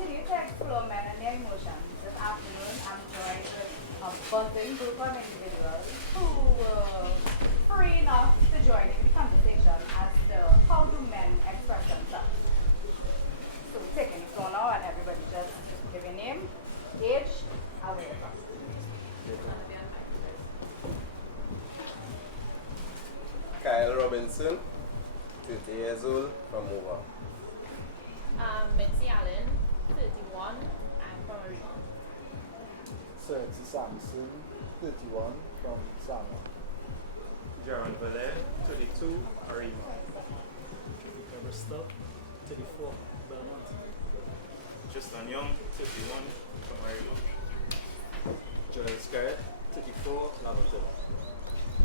continue to explore men and their emotions. This afternoon, I'm joined with a buzzing group of individuals who were free enough to join in the conversation as to how do men express themselves. So we're taking the floor now, and everybody just give your name, age, and where you're from. Kyle Robinson, 30 years old, from over. Mitzi Allen, 31. I'm from Arima. Sergi Sampson, 31, from Samoa. Jaron Valer, 22, Arima. Bristol, 34, Belmont. Tristan Young, 31, from Arima. Joel Scarrett, 34, Lavender.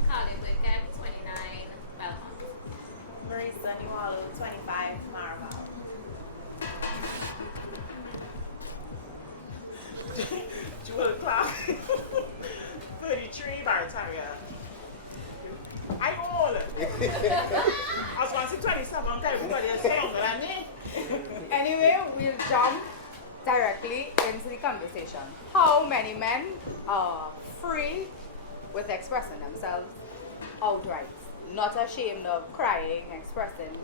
Carly Wickett, 29, Belmont. Marisa Niwalu, 25, Marvel. Jewel Clark, 33, Barataria. I'm old. I was going to say 27, everybody else younger than me. Anyway, we'll jump directly into the conversation. How many men are free with expressing themselves outright? Not ashamed of crying, expressing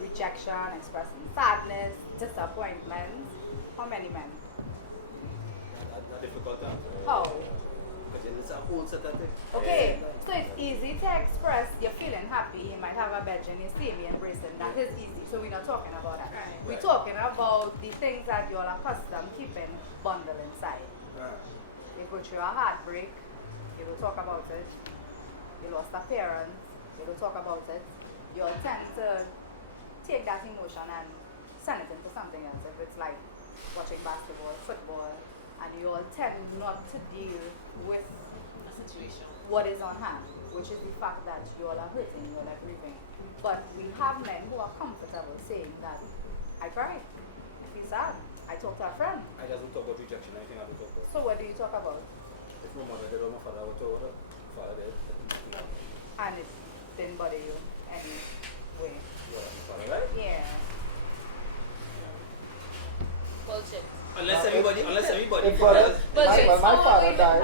rejection, expressing sadness, disappointment. How many men? That's difficult to answer. How? Because it's a whole set of things. Okay, so it's easy to express you're feeling happy. You might have a bedroom, you see me embracing. That is easy. So we're not talking about that. Right. We're talking about the things that you're accustomed keeping bundled inside. Right. You go through a heartbreak, you will talk about it. You lost a parent, you will talk about it. You'll tend to take that emotion and send it into something else. If it's like watching basketball, football, and you'll tend not to deal with A situation. what is on hand, which is the fact that you all are hurting, you all are grieving. But we have men who are comfortable saying that I cry, I feel sad, I talk to a friend. I just don't talk about rejection, anything I don't talk about. So what do you talk about? If my mother did or my father would talk about it, father did. No. And it didn't bother you anyway. Yeah, my father, right? Yeah. Bullshit. Unless everybody. If father, Bullshit. when my So father wait, died,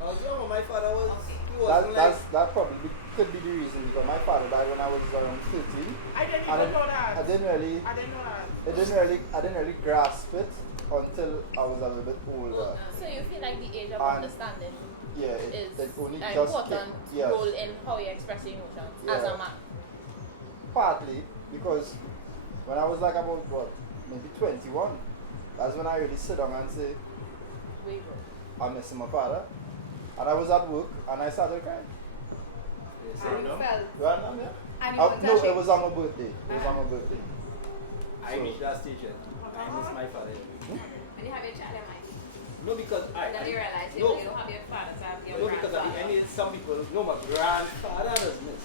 I was young when my father was. He that, wasn't like. that probably could be the reason, because my father died when I was around 13. I didn't And even know that. I didn't really, I didn't know that. I didn't really grasp it until I was a little bit older. So you feel like the age of And- understanding Yeah, is it only an just important yes. role in how you express your emotions as Yeah. a man. Partly because when I was like about what, maybe 21, that's when I really sit down and say, We bro. I'm missing my father. And I was at work and I started crying. Yes, And you no? felt, Right now, yeah. and you No, felt it was on my birthday. It was on my birthday. I reached that stage yet. I miss my father. When you have your child in mind, No, because I. then you realize no, you don't have your father to have your no, because at the end, some people, no, my grandfather does miss.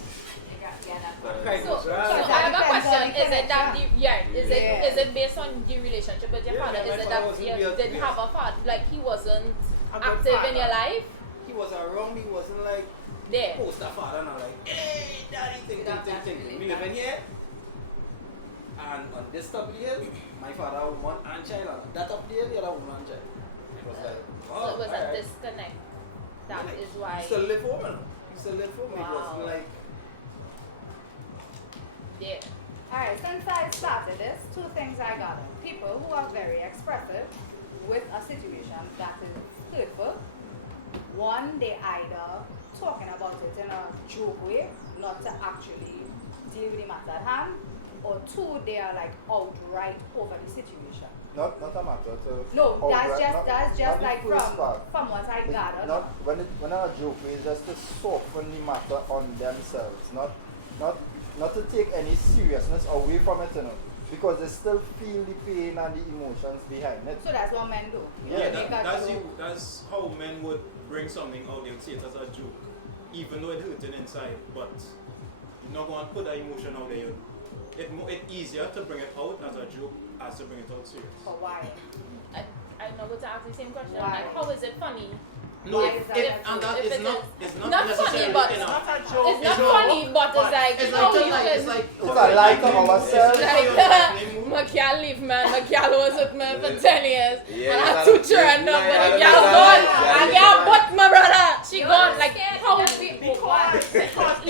Right. So, So, so right. I have a depends on question. the Is it that the, is it Yeah. is it based on the relationship with your Yeah, father? my Is it father that wasn't you real- didn't yes. have a father, like he wasn't A good active in your father. life? He was around, he wasn't like There. poster father now, like, hey, daddy, You don't have to think. really Me living here, and on this top here, my father, woman, and child, and that up there, the other woman and child. It was like, So it was a alright. disconnect. That Like, is why. He still live for me. He still live for me. It Wow. wasn't like, Yeah. Alright, since I started this, two things I got. People who are very expressive with a situation that is hurtful. One, they either talking about it in a joke way, not to actually deal with the matter at hand, or two, they are like outright over the situation. Not a matter to. No, that's not just the like first part. from what I It's gathered. Not when I joke, it's just to soften the matter on themselves, not to take any seriousness away from it, you know, because they still feel the pain and the emotions behind it. So that's what men do. Yeah, They make a that's joke. that's how men would bring something out. They would say it as a joke, even though it hurting inside. But you're not going to put that emotion out there. It's easier to bring it out as a joke as to bring it out serious. For why? I'm not going to ask the same question. Why? Like, how is it funny? No, Why if, is that if, a and joke? that If is it not, is it's not, not necessarily funny, but It's enough. not a joke. It's not not- funny, but it's like It's how like, you like, can. it's like It's a light on it's ourselves. like Like, how you're like, I can't leave, man. My girl was with me for 10 years. Yeah, And I you had two gotta- children, yeah, but the you girl gotta- gone. yeah, And yeah. girl but my brother. She You're gone. Like, scared how? to be-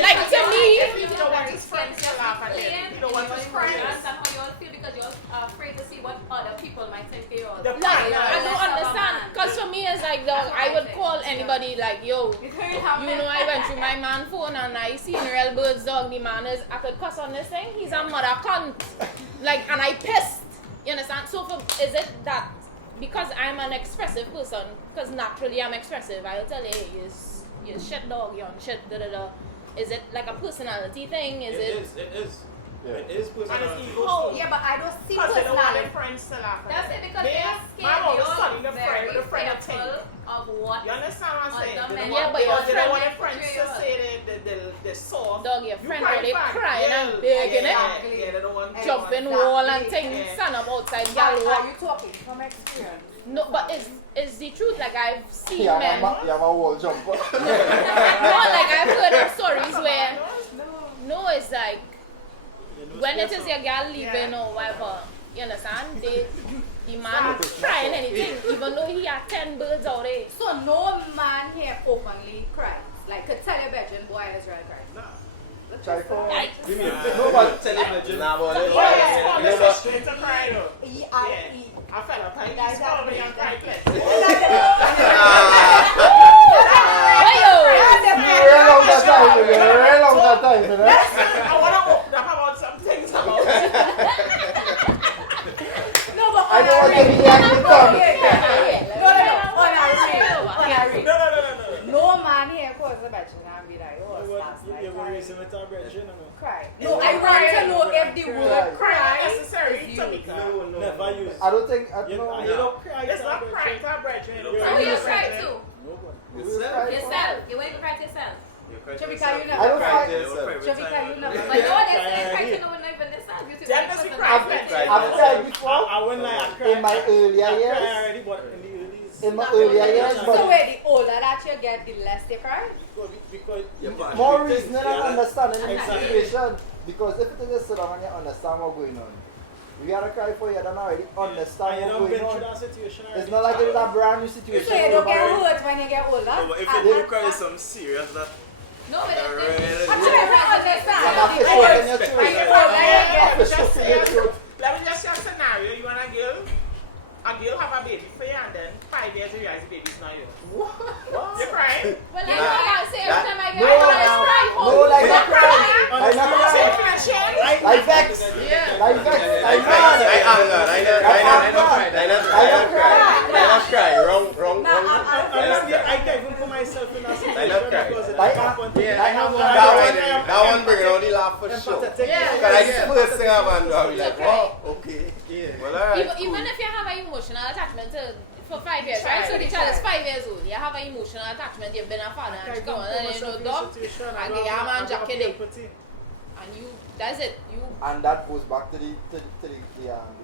Like, to me, If you don't want his friends to laugh at him, you don't want his I friends. understand how you all feel because you're afraid to see what other people might think they are. The like, Yeah, I don't understand. Because for me, it's like, dog, I would call anybody like, yo, you know, I went through my man phone and I seen real birds, dog. The man is, I could cuss on this thing. He's a mother cunt. Like, and I pissed. You understand? So, is it that because I'm an expressive person, because naturally I'm expressive, I'll tell you, hey, you're shit, dog, you're on shit, da da da. Is it like a personality thing? Is it? It is. Yeah. It is And personality. it's ego Oh, too. yeah, but I don't see Because they don't want their personality. friends to laugh at That's them. it because Me, they are my scared. mom They was studying the are friend, very the friend of fearful of what You understand what I'm saying? other They men don't Yeah, want- but your they don't friend want their will friends to portray say they're soft. Dog, your You friend cry already fine. crying Yeah. and begging it. Yeah, they don't want Jumping Exactly. wall and things, Yeah. stand up outside, But gal are walk. you talking from experience? No, but it's the truth. Like I've seen Yeah, men. you have a wall jumper. No, like I've heard of stories where no, it's like when it is your girl leaving or whatever. You understand? The man trying anything, even though he had 10 birds out there. So no man here openly cries. Like could tell your bedroom boy is really crying. Try for. Like, No, but Television. Nah, but it- Yeah, yeah, yeah, but- straight to cry though. I fell apart. He's probably on cry plenty. Very long that time, you know. Very long that time, you know. I want to open up about some things about it. No, but I know what the reaction comes. No. No man here calls the bedroom and be like, oh, it's last night. Cry. No, I want to know if the word cry Necessary is to me. used. Never use. I don't think. You No, don't cry. It's not crying to our brethren. So you cry too. Yourself. Yourself. You wait to cry to yourself. You cry to Shabika, yourself. you I never don't cry. find- Shabika, you never But cry. no, they say cry to no one even themselves. You Them doesn't think cry. I've tried before I wouldn't like I cry. in my earlier I cry years. already, but in the earlies. In my earlier years, So but wait, the older that you get, the less they cry? Because more reasoning and understanding the Exactly. situation. Because if it is a sit down and you understand what's going on, we gotta cry for you and already understand and you what's don't been going through on. that situation It's not like it's a brand new situation. So you don't get hurt when you get older? No, but if And you do that- cry some serious, that No, but that's really- I'm trying to understand. Like a fish hook in your throat. When you're older, you A get fish hook in your throat. Let me just say a scenario. You want a girl have a baby for you, and then 5 years you realize the baby's not yours. What? You're crying? Well, Nah, like I say every time I No, get cry. no, like not crying. Like not crying. Like vex. Yeah. Like vex. I Like mad. not cry. Wrong. honestly, I can't even put myself in that situation not cry. because it Like happened. Yeah, I have that one bringing all the laugh for sure. empathetic. Yeah. Because I the first thing I'll be like, Okay. wow, okay. Yeah. Well, alright, cool. Even if you have an emotional attachment to for 5 years, right? So the child is 5 years old. You have an emotional attachment. You've been a father, and you come on and you know, dog, I get your man jacket day, and you. That's it. You. And that goes back to the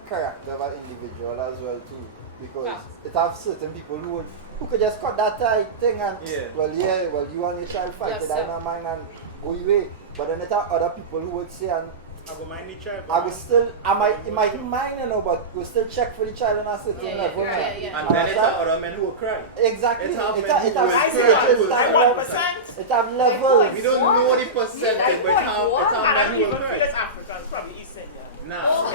character of an individual as well too, because Facts. it have certain people who could just cut that thing and Yeah. well you and your child fight Yes, it, sir. I don't mind and go away. But then it have other people who would say and I go mind the child. I will still it might be mine, you know, but we'll still check for the child in a certain Yeah, level. yeah, man. yeah. And then it's other men who will cry. Exactly. It have It men have who stages, will it cry. have Like levels. 1%. It have levels. We don't know the percentage, but it have I men don't who even will feel cry. it's Africans, probably East Indian. Nah. Wow.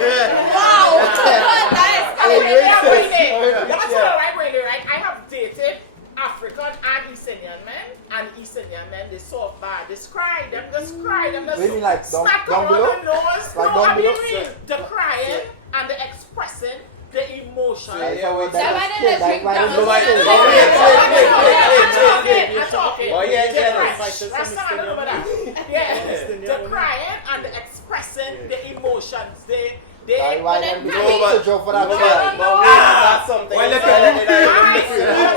That Hey, is. wait, Yeah, wait, really. wait, That's yeah. all right, really, right? I have dated African and East Indian men, and East Indian men, they soft bad. They cry, them just cry, them just What do you mean, like, down smack below? around the nose. Like No, down I mean below? real. The crying and the expressing the emotion. Yeah, So wait, that that is why kid, they like, why drink they down don't the say- I'm talking. Oh, yeah, The yeah, crying. that's That's not East about that. Indian. Yeah, East Indian the woman. crying and the expressing the emotions. They Why then them no, do to joke for that no, child? no, that's something. Well, look Well, at let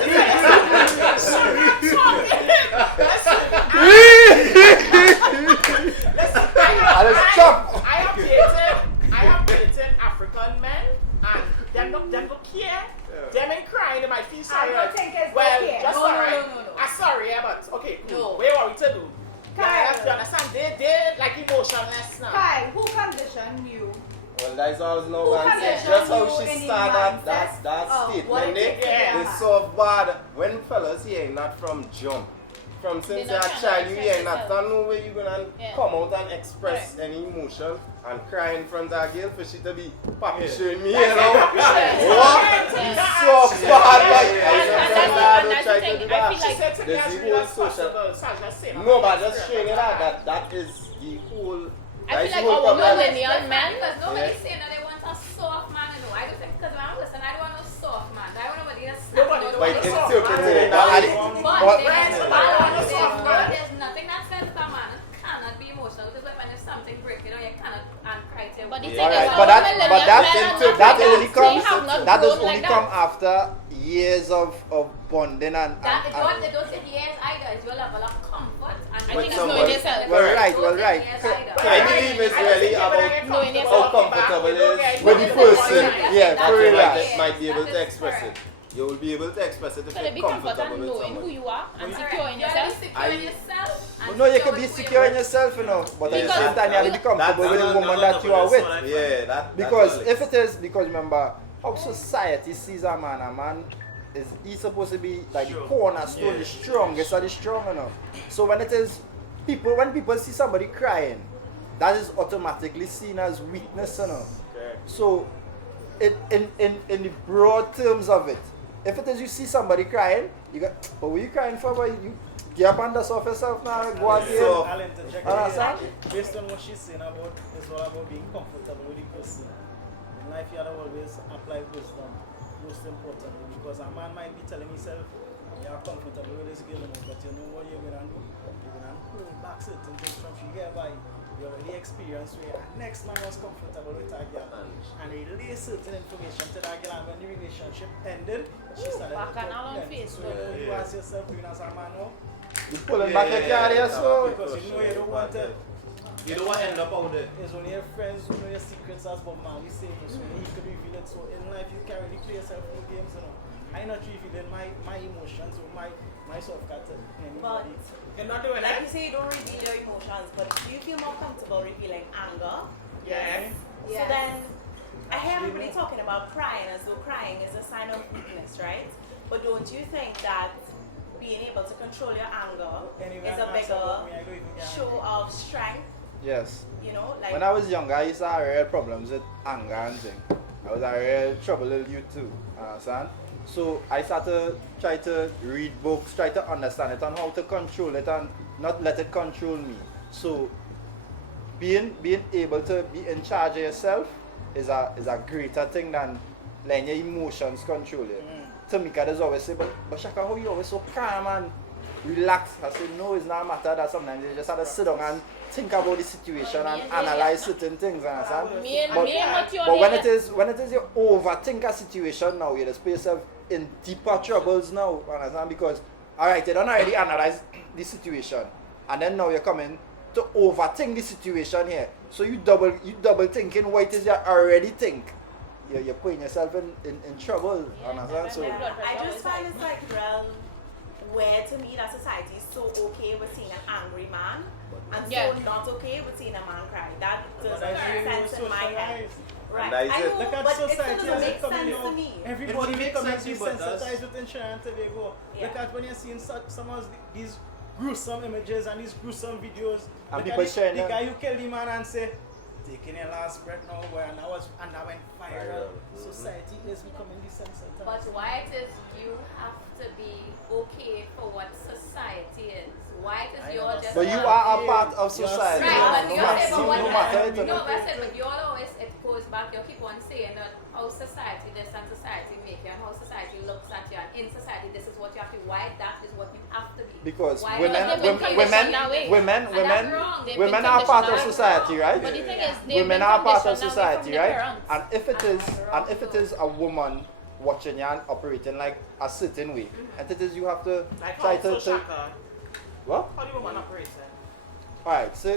I just chop. I have dated African men, and them don't care. Them ain't crying, they might feel sorry. I don't think it's well, okay. just No, alright. no. I'm sorry, but okay, cool. No. Wait, what we to do? Kyle. You understand? They like emotionless now. Kai, who conditioned you Well, that's all no Who one says. conditioned Just how you she in the started mindset that of what statement, it takes to be a is man? so bad. When fellas here, not from jump. From since They're you're a not trying to child, you express ain't not yourself. done no way you're gonna Yeah. come out and express any emotion and cry in front of a girl for she to be papi showing me, you know. What? It's so bad, like, I don't try to do that. She said to me There's as the real whole as social. possible, so I just say No, but just showing you that is the whole. I that's feel like the whole our problem. millennial men. Because nobody's Yeah. saying that they want a soft man, you know. I don't think, because when I listen, I don't want no soft man. I want nobody that's Nobody snapping out But the it's way. still considered that. But But there's nothing that says that a man cannot be emotional. Because when there's something breaking, you cannot and cry to your But the Yeah. thing Alright, is, but our that millennial but that men are not that like only that. comes They have not that does grown only like come that. after years of bonding and That it don't take years either. It's your level of comfort. And I But think it's somebody- knowing yourself. Well, right, It don't well, take right. years So- either. I believe it's really about knowing how comfortable it is with the person. Yeah, that for you real. might be able That to is express it. correct. You will be able to express it if So they you're be comfortable comfortable with knowing who somebody. you are and Correct. secure in You gotta be yourself. secure in yourself. and No, you can with be who secure in you're yourself, you know, but at the Because- same time you have to be comfortable with the woman that you are with. Yeah, that. Because that's if it is, because remember, how society sees a man is he's supposed to be like the Sure. cornerstone, Yeah. the strongest of the strong, you know. So when it is when people see somebody crying, that is automatically seen as weakness, you know. correct. So in the broad terms of it, if it is you see somebody crying, you go, but what you crying for? Boy? You get up and dust off yourself now, go out there. So- I'll interject Understand? here. Based on what she's saying about, it's all about being comfortable with the person. In life, you have to always apply wisdom, most importantly, because a man might be telling himself, you are comfortable with this girl, but you know what you're going to do? You're going to hold back certain things from you, whereby you already experienced where a next man was comfortable with a girl and he laid certain information to that girl, and when the relationship ended, she started to back and all on talk plenty. So Facebook. you ask yourself, doing as a man now, You pulling back your career, so because you know you don't want to. You don't want to end up out there. It's only your friends who know your secrets as Bob Marley say, so he could reveal it. So in life you can't really play yourself in games, you know. I'm not revealing my emotions or my self-cat to But anybody. You're not doing like that? you say, you don't reveal your emotions, but do you feel more comfortable revealing anger? Yes. So then, I hear everybody talking about crying as though crying is a sign of weakness, right? But don't you think that being able to control your anger Anyway, is a ask bigger about me, I don't even get show of strength? yes. You know, like When I was younger, I used to have real problems with anger and thing. I was a real troubled youth too, understand? So I started to try to read books, try to understand it and how to control it and not let it control me. So being able to be in charge of yourself is a greater thing than letting your emotions control you. Tamika does always say, but Shaka, how you always so calm and relaxed? I say, no, it's not a matter that sometimes you just have to sit down and think about the situation and analyze certain things, understand? Me and But what you when it is you overthink a situation now, you just put yourself in deeper troubles now, understand? Because alright, you don't already analyze the situation, and then now you're coming to overthink the situation here. So you double thinking what it is you already think. You're putting yourself in trouble, understand? So I just find it's like real weird to me that society is so okay with seeing an angry man and Yeah. so not okay with seeing a man cry. That But doesn't that's make really sense in my head. socialized. Right. that is I it. know, Look at but society it still as doesn't it make coming sense to out. me. Everybody It makes becoming sense, but that's- desensitized with Trinidad and Tobago. Yeah. Look at when you're seeing some of these gruesome images and these gruesome videos. And Look people at sharing the them. guy who killed the man and say, taking your last breath now, boy, and that went viral. Society is becoming desensitized. But why it is you have to be okay for what society is? Why it is you all just but you want- are a part of society. Right, but no you're matter- saying, but what no matter it, no, but I said, but you all always, it goes back, you keep on saying that how society this and society make you and how society looks at you and in society this is what you have to, why that is what you have to be. Because Why women, not? they've been conditioned that way. women, And that's wrong. They've women been are part of conditioned society, right? But the thing is, they've Women been are part of conditioned that way from society, their right? parents. And if it is a woman watching you and operating like a certain way, and it is you have to Like try how to Shaka. what? How do you woman operate then? Alright, so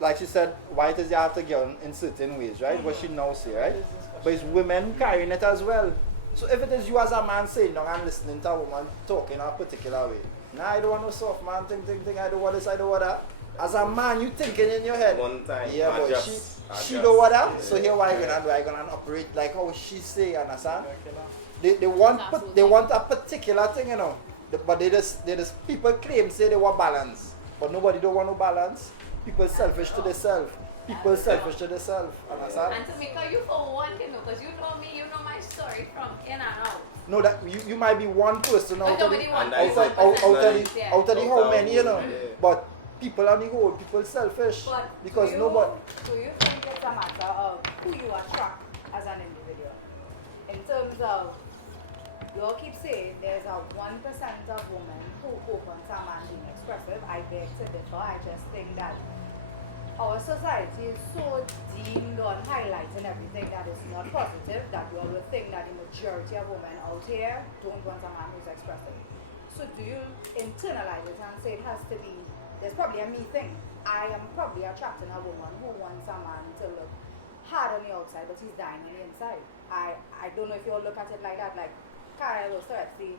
like she said, why it is you have to get in certain ways, right? What she now say, right? But it's women carrying it as well. So if it is you as a man saying no, I'm listening to a woman talking a particular way. Nah, I don't want no soft man, think, I don't want this, I don't want that. As a man, you thinking in your head. One time, Yeah, but adjust. she do what else? So here why you gonna do? I gonna operate like how she say, understand? They want a particular thing, you know. But they just people claim say they want balance, but nobody don't want no balance. People selfish to themselves. People selfish to themselves, understand? And Tamika, you for one, because you know me, you know my story from in and out. No, that you might be one person out of the how many, you know. Yeah. But people on the whole, people selfish But because do nobody. you think it's a matter of who you attract as an individual? In terms of, you all keep saying there's a 1% of women who open to a man being expressive. I beg to differ. I just think that our society is so deemed on highlighting everything that is not positive that you all would think that the majority of women out here don't want a man who's expressive. So do you internalize it and say it has to be, there's probably a me thing. I am probably attracting a woman who wants a man to look hard on the outside but he's dying on the inside. I don't know if you all look at it like that, like Kyle was see,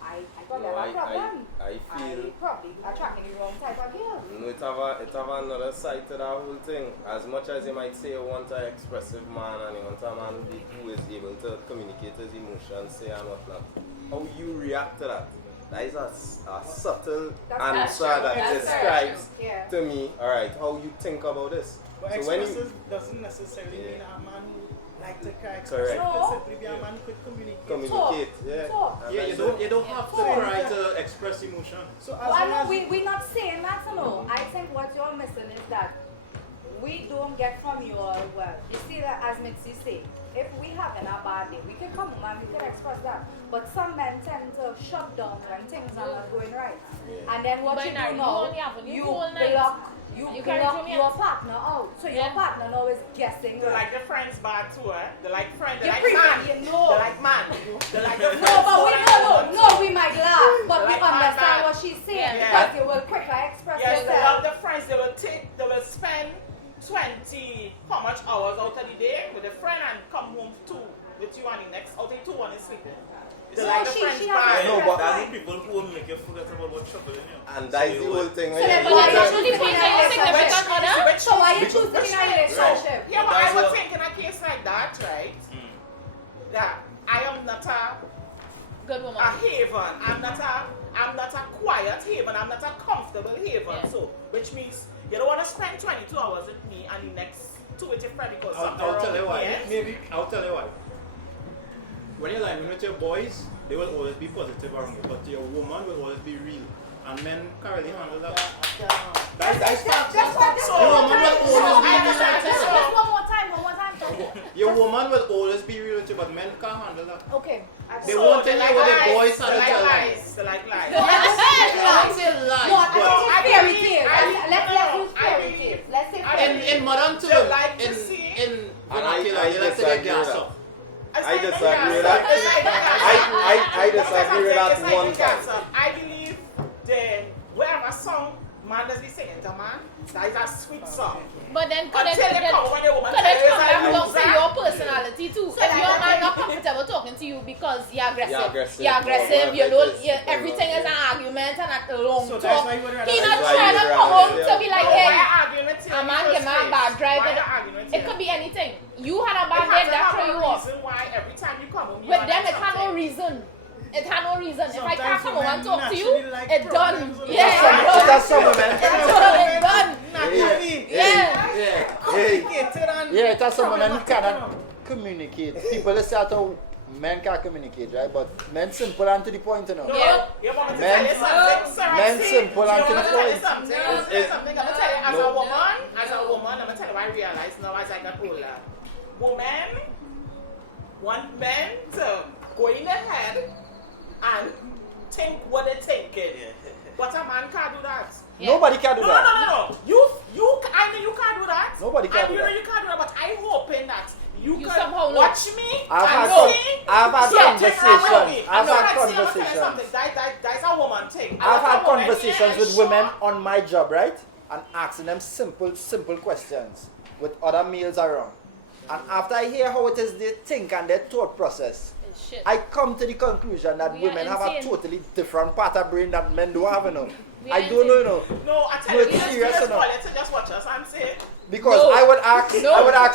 I probably have a problem. I feel probably attracting the wrong type of girl. no, it have another side to that whole thing. As much as you might say you want an expressive man and you want a man who is able to communicate his emotions, say and whatnot, how you react to that? That is a subtle answer that describes to me, alright, how you think about this. But So when expressive doesn't necessarily mean a man who like to cry. Correct. Expressive could simply be a man who could communicate. Talk. Yeah, you don't have to cry to express emotion. So as Well, long no, as we're not saying that, no. I think what you're missing is that we don't get from you all, well, you see that as Mitzi said, if we having a bad day, we can come home and we can express that. But some men tend to shut down when things are not going right. And then what you do now, you block your partner out. So your partner now is guessing. They like the friends bad too, eh? They like friends, they You like prefer- man. you know. They like man. They like the No, friends. but we might laugh, but we Like understand bad. what she's saying Yeah. because you will quicker express Yes, they yourself. love the friends. They will spend 20 how much hours out of the day with a friend and come home two with you and the next out of the two one is sleeping. They No, like the she friends has bad. to No, express but that. there are people who will make you forget about what trouble in you. And that is the whole thing. So when then you why look at- you choosing a significant other? So why you Which- choosing a relationship? Yeah, but That's I would what- think in a case like that, right? That I am not Good woman. a haven. I'm not a quiet haven. I'm not a comfortable haven. Yeah. So, which means you don't want to spend 22 hours with me and the next two with your friend because something I'll wrong tell you with why. me, eh? Maybe I'll tell you why. When you're lying with your boys, they will always be positive around you, but your woman will always be real. And men can't really handle that. That's facts. That's what Your woman will always be real. Just one more time. Your woman will always be real with you, but men can't handle that. Okay. They won't tell you what the boys They are like tell them. lies. They like lies. No, I I say lies, No, but I think fairy tales. I- Let's no, use I fairy believe- tales. Let's say I fairy in tales. modern They terms, like to see- in vernacular, I you like to get disagree gas with up. I disagree with that. I disagree with that one time. I believe that wherever song man does be singing to man, that is a sweet song. But then could it Until they come when the woman come tells you back that down to loser. your personality too? If your man not comfortable talking to you because you're aggressive, you don't, everything is an argument and a long So that's talk. why you would rather- He not That's why trying you to would come rather- home to be like, No, why hey, arguing with you a in man the give me a first bad place? drive. Why you arguing with It you? could be anything. You had a It bad has day, to that have throw a you off. reason why every time you come home you With are them, like it had no something. reason. It had no reason. If I can't Sometimes come home and women talk to you, naturally like it's done. problems with Yeah, That's some women. it's done. naturally Yeah. Hey, complicated and yeah, that's some women who cannot problematic. communicate. People just say how men can't communicate, right? But men simple and to the point, you know. No, Yeah. you want me to Men- tell you something? Sarah, men see, simple you and want to me the to tell you point. something? You want me to tell you something? I'm going to tell you, as a woman, I'm going to tell you what I realize now as I got older. Women want men to go in their head and think what they're thinking. But a man can't do that. Nobody can do No, that. no. I know you can't do that. Nobody can I do know that. you can't do that, but I'm hoping that you You can somehow know. watch me I've and had see I've had something wrong with me. conversations. I've No, had I'm tell you conversations. something. That's a woman thing. I've had A woman conversations here with is women sure- on my job, right? And asking them simple questions with other males around. And after I hear how it is they think and their thought process, It's shit. I come to the conclusion that We are women have a insane. totally different part of brain that men don't have, you know. I don't know, you know. No, I tell No, you, it's you just serious or not? call it to just watch us and say, Because No. I would ask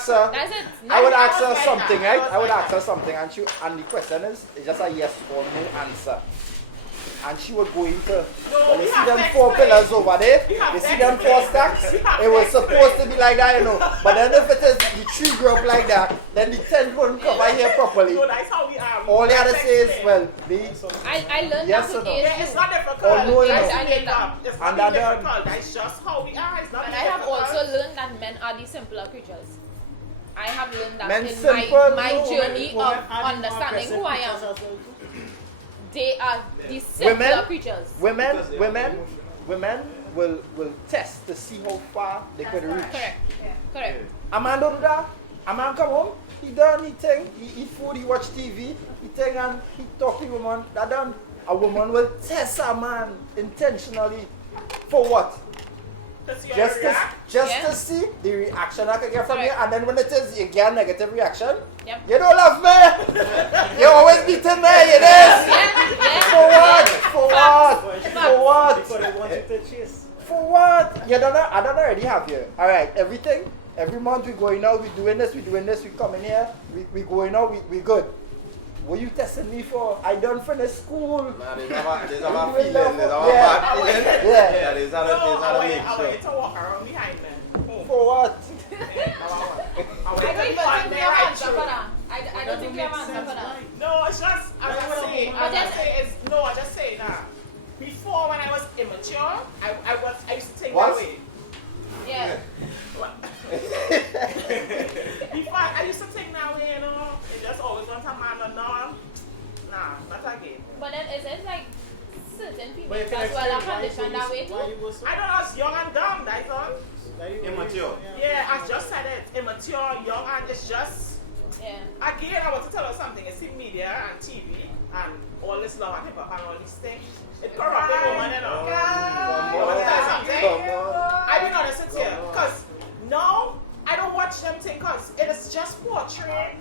her. That's it. I would ask her I was like something, that. right? I I was would like ask her something, and the question is just a yes or no answer. And she would go into, well, you we see have them to 4 explain. pillars over there? We have You to see them 4 explain. stacks? We have It to was explain. supposed to be like that, you know. But then if it is the tree grew up like that, then the tent wouldn't cover here properly. no, that's how we are. All you had to say is, explain. well, be I learned Yes that or with no? age Yeah, it's too. not difficult. Oh, no, That's no. made up. It's And not that- difficult. That's just how we are. It's not And I have difficult. also learned that men are the simpler creatures. I have learned that Men in simple, my no, journey Women of are the more understanding who I aggressive am. creatures as well too. They are the simpler Women? creatures. women will test to see how far they could reach. Correct. Correct. A man don't do that. A man come home, he done, he thing, he eat food, he watch TV, he thing and he talk to woman. That done. A woman will test a man intentionally. For what? To see how Just you to, react. just Yeah. to see the reaction I can get from you. Correct. And then when it is you get a negative reaction, Yep. you don't love me. You always beating me, you know. Yeah. For what? For what? Because For what? Because they want you to chase. For what? You don't know. I don't already have you. All right. Everything. Every month we going out. We doing this. We doing this. We coming here. We going out. We good. What you testing me for? I done finish school. Nah, there's a feeling, there's a Yeah. bad feeling. Yeah. Yeah, there's a No, I make want sure. you to walk around behind them. For what? I don't even think we have answer for that. I don't think we have answer for that. No, it's just, as I say, I just say that before when I was immature, I used to think What? that way. Yeah. Before I used to think that way, you know, you just always want a man or no. Nah, not again. But then is it like certain people But you can as well are explain conditioned that way why too? you were so I don't know, I was young and dumb, that's all. Immature. Yeah, I just said it. Immature, young, and it's just. Yeah. Again, I want to tell you something. It's in media and TV and all this love and hip hop and all these things. It corrupts the woman, you know. I want to tell you something. I've been honest with you. Because now, I don't watch them things because it is just portraying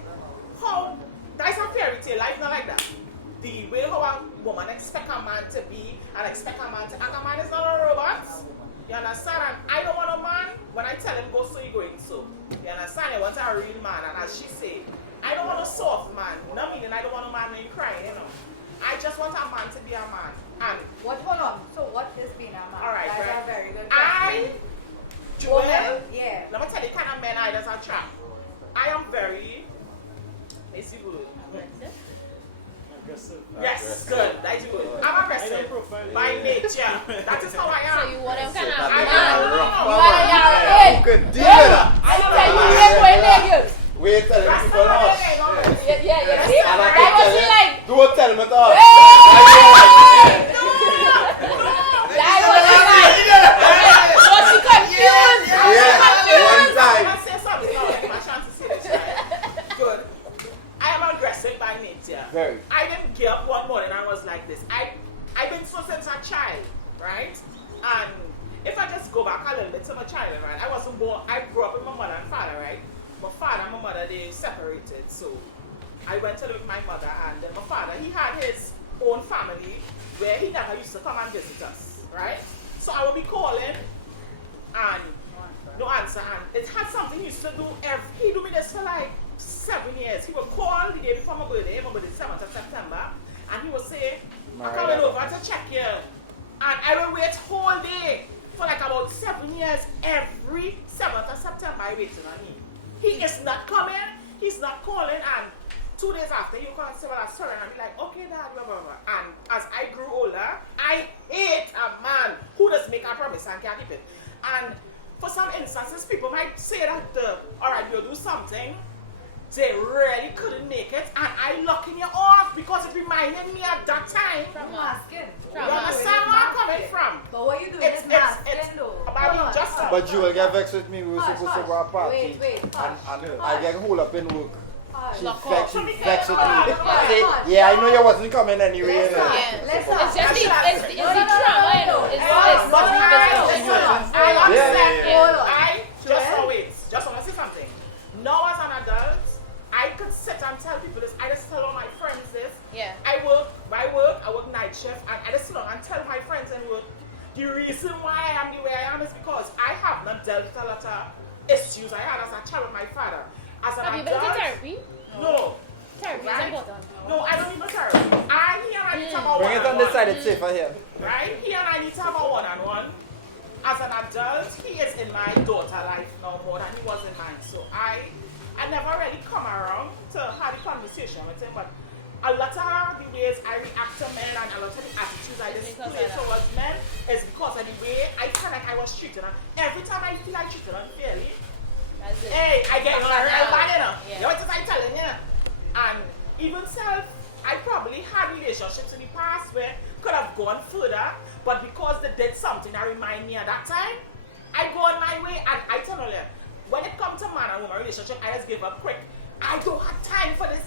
how. That's a fairy tale. Life not like that. The way how a woman expect a man to be and expect a man to act. A man is not a robot. You understand? And I don't want a man, when I tell him go so, you going so. You understand? I want a real man. And as she say, I don't want a soft man. No meaning I don't want a man named crying, you know. I just want a man to be a man. And Hold on. So what is being a man? all right, That's right. a very good I, question. Joel, Yeah. let me tell you the kind of men I just attract. I am very, is it good? aggressive. Yes, good. That's good. I'm aggressive by nature. That is how I am. So you want them kind of That I is man. a rough You one. are your Who could deal with that? I tell you, you ain't going there, girls. Wait till That's people not hush. my name, Yeah. See? And I That can was tell me you, like, don't tell me to hush. that was me like, was she confused? Yeah, one time. I say something now, I get my chance to say this, right? Good. I am aggressive by nature. Very. I didn't get up one morning and I was like this. I've been so since a child, right? And if I just go back a little bit to my childhood, right? I wasn't born, I grew up with my mother and father, right? My father and my mother, they separated. So I went to live with my mother and then my father, he had his own family where he never used to come and visit us, right? So I would be calling and no answer. And it had something he used to do he do me this for like 7 years. He would call the day before my birthday 7th of September, and he would say, I'm coming over to check you. And I will wait whole day for like about 7 years. Every 7th of September I waiting on him. He is not coming, he's not calling, and 2 days after you come and say, well, I'm sorry, and I'll be like, okay, dad, blah, blah, blah. And as I grew older, I hate a man who does make a promise and can't keep it. And for some instances, people might say that, all right, you'll do something, they really couldn't make it, and I locking you off because it reminded me at that time. From masking. You understand where I'm coming from? But what you doing It's is masking though. about Hold on. just But you will get vexed with me. We were Hush, supposed to hush. go to a party. Wait, hush. And I get hold up in work. Hush. She Lock vexed off. with me. Hush, Say, hush. yeah, I know you wasn't coming anyway. You Let's know. not. Yeah. Let's It's not. just it's the trauma, you know. It's But I understand. Hold on. I just Joel? just want to say something. Now as an adult, I could sit and tell people this. I just tell all my friends this. Yeah. I work night shift, and I just sit down and tell my friends and work, the the reason why I am the way I am is because I have not dealt with a lot of issues I had as a child with my father. As an Have you been to adult, therapy? No. Therapy is Right? important. No, I don't need no therapy. He and I need to have a Bring it on this one-on-one. side, it's safer here. Right? He and I need to have a one-on-one. As an adult, he is in my daughter life now more than he was in mine. So I never really come around to have a conversation with him, but a lot of the ways I react to men and a lot of the attitudes I display towards men is because of the way I feel like I was treated. And every time I feel I treated unfairly, hey, I get you know what I telling you? And even self, I probably had relationships in the past where could have gone further, but because they did something that remind me at that time, I go on my way. And I tell you, when it comes to man and woman relationship, I just give up quick. I don't have time for this.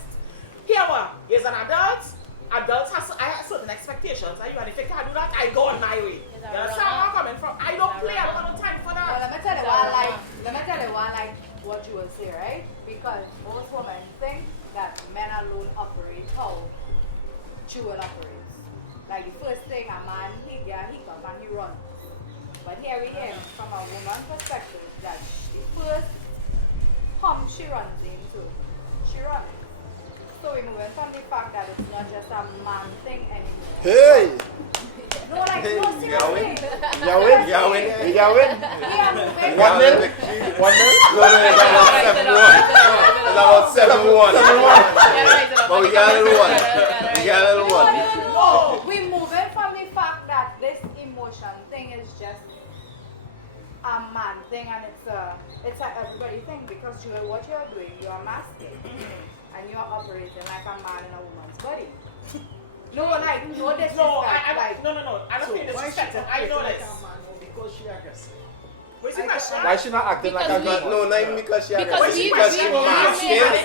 Here, he's an adult. Adults have certain expectations, and if they can't do that, I go on my way. You understand where I'm coming from? I don't play. I don't have no time for that. Well, let me tell you why I like what you will say, right? Because most women think that men alone operate how Jewel operates. Like the first thing a man he comes and he runs. But here we hear from a woman's perspective that the first hum she runs into, she runs. So we're moving from the fact that it's not just a man thing anymore. Hey! No, like, no, seriously. You win. We are moving. 1-0. 1-0. No, it's about 7-1. But we got a little one. We got a little one. No, we're moving from the fact that this emotion thing is just a man thing and it's a everybody thing because what you're doing, you're masking and you're operating like a man in a woman's body. No, like, no disrespect. No, like, no. I don't think disrespectful. I know this. Because she aggressive. What's the question? Why she not acting like a Because girl? No, not even because she Because aggressive. we- Because we- she we- masking. we- Because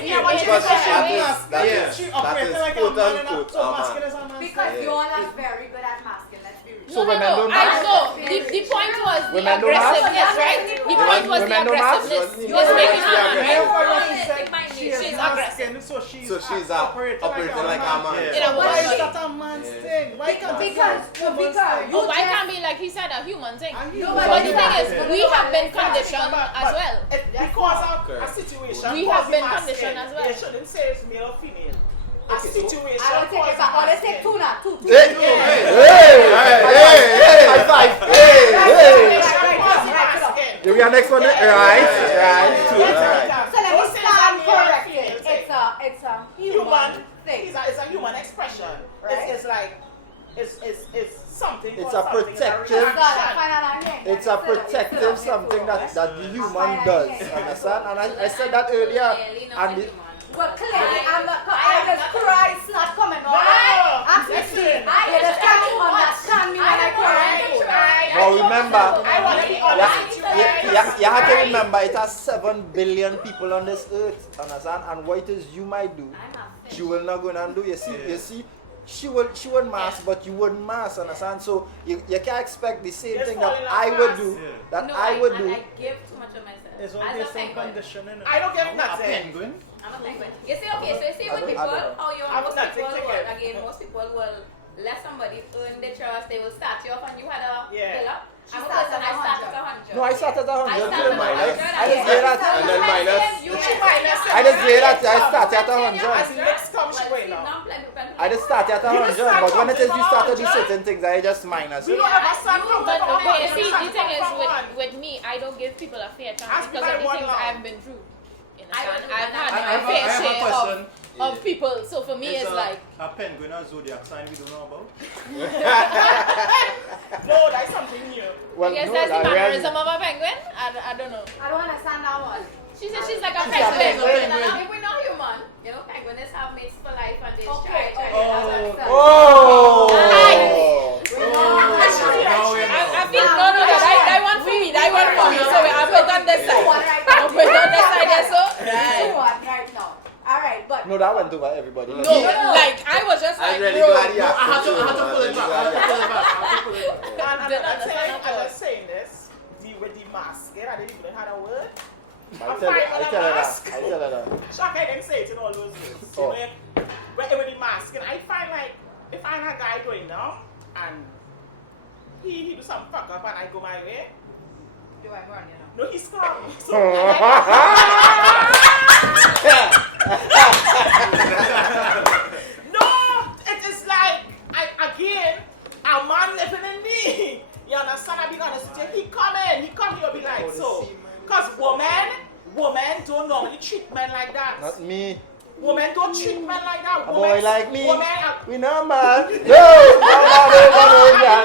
that is She that operated is like a quote man and unquote so a masculine man. as a man. because you all are very good at masking, let's be real. So women don't I mask? know. The point was the Women don't mask? aggressiveness, right? The point was the Women don't mask? aggressiveness. Women Just don't making mask. her Yeah, right? She is She's masculine, so she's operating like a man. In a Why woman's is body. that a man's thing? Why can't it be Because a woman's thing? Oh, why can't be like he said a human thing? A But human the thing. thing is, we have been conditioned as well. Because of a situation. We have been conditioned as well. They shouldn't say it's male or female. A situation. I will take it back. Let's take two now. Two. Hey! High five! Right. Do we have next one? Right. So let me stand corrected. It's a human thing. It's a human expression. Right. It's like it's something. It's called a something. protective- reaction. It's a protective something that the human does. Understand? And I said that earlier. And the, Well, clearly, I just cry, it's not coming on. No. Actually, Listen. I just can't understand me when I cry. now remember, I want to be honest. you have to remember it has 7 billion people on this earth. Understand? And what it is you might do, she will not go and do. You see, she would mask, but you wouldn't mask. Understand? So you can't expect the same thing that I would do. That I would do. I give too much of myself. It's all As a based on penguin. conditioning. I don't get nothing. Penguin? I'm a penguin. You see, okay, so you see with I people, don't know. how you I most would not people take will, it. again, most people will let somebody earn their trust, they will start you off and you had a Yeah. bill up. She I'm a starts person, at I start 100. at 100. No, I started at 100 I too. started at 100. I just did that. And then minus. You She minus I just did that. I started at 100. As the next comes, she went now. I just started at 100, but when it is you started do certain things, I just minus We it. don't ever start from But one. okay, see, We start the thing is from one. with me, I don't give people a fair chance Ask me because of like the one things now. I've been through. You I understand? don't- I've had I my have fair a share question. of people. So for me, it's like a penguin or zodiac sign we don't know about. No, that's something new. Well, I guess no, that's the I really- mannerism of a penguin. I don't know. I don't understand that one. She said she's like a She's a penguin. penguin. If we're not human, you know, penguins have mates for life and they Okay, try. Oh! I feel no, I want for me. I want for me. So I put on this side. I put on this side there, so. Two one right now. Alright, but No, that went over everybody. No, like I was just like, I'm really bro. glad you I asked had to pull it back. I had to pull it back. I had to pull it back. And Didn't I'm understand saying, at I'm all. just saying this, with the mask, I didn't even have a word. I tell her that. Shock, I didn't say it in all those words. Oh. You know, with the mask, and I find like, if I'm a guy going down, and he do some fuck up and I go my way. Do I run, you know? No, he's calm. So, no, it is like, again, a man living in me. You understand? I be honest with you. He come here, be like, so. Because women don't normally treat men like that. Not me. Women don't treat men like that. A boy like me. Women We know, man. I'm No.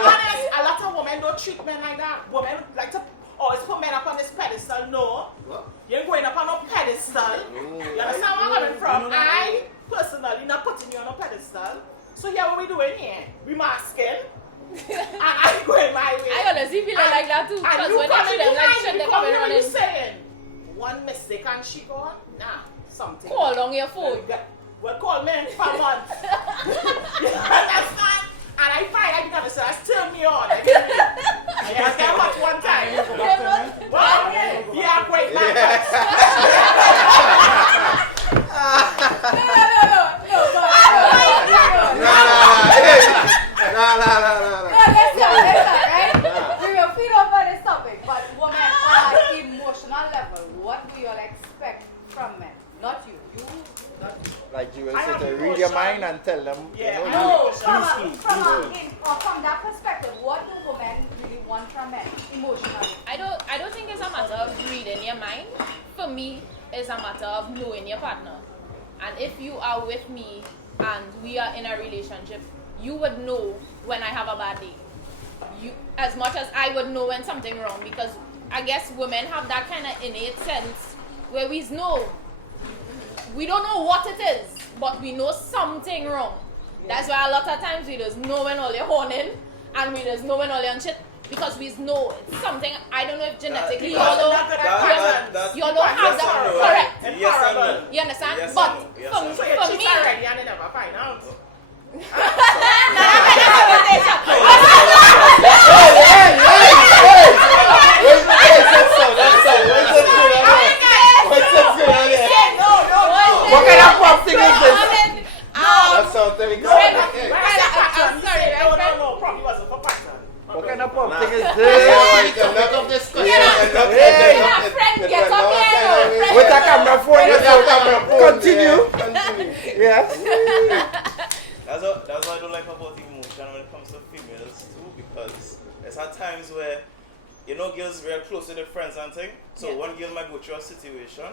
honest, a lot of women don't treat men like that. Women like to always put men up on this pedestal. No. What? You ain't going up on no pedestal. You understand where I'm coming from? I personally not putting you on a pedestal. So here what we doing here? We masking. And I going my way. I honestly feel like that too. And Because you when they coming see them like behind shit, me, they come come here, around you and saying one mistake and she gone? Nah, something. call on your phone. Well, call men for months. You understand? And I find I become so that's turn me on. I mean, I get hot one time. Well, yeah, quite like that. No, let's go, right? We will feed over this topic, but women on an emotional level, what do you all expect from men? Not you. Not you. Like you will I say have to read emotion. your mind and tell them. Yeah, you I know, know. From that perspective, what do women really want from men emotionally? I don't think it's a matter of reading your mind. For me, it's a matter of knowing your partner. And if you are with me and we are in a relationship, you would know when I have a bad day. You, as much as I would know when something wrong, because I guess women have that kind of innate sense where we know. We don't know what it is, but we know something wrong. That's why a lot of times we just know when all you're horning and we just know when all you're on shit because we know it's something. I don't know if genetically you all don't have that. Correct. Yes and no. You understand? Yes But and no. Yes for and no. So you for cheat me, already and they never find out. What kind of pop thing is this? That sounds very good. I'm sorry, No, probably wasn't for pattern. What kind of pop thing is Enough this? of discussion. Hey, get up here. with a camera phone, you know. Continue. Yes. That's what I don't like about emotion when it comes to females too, because there's had times where girls very close to their friends and thing. So Yeah. one girl might go through a situation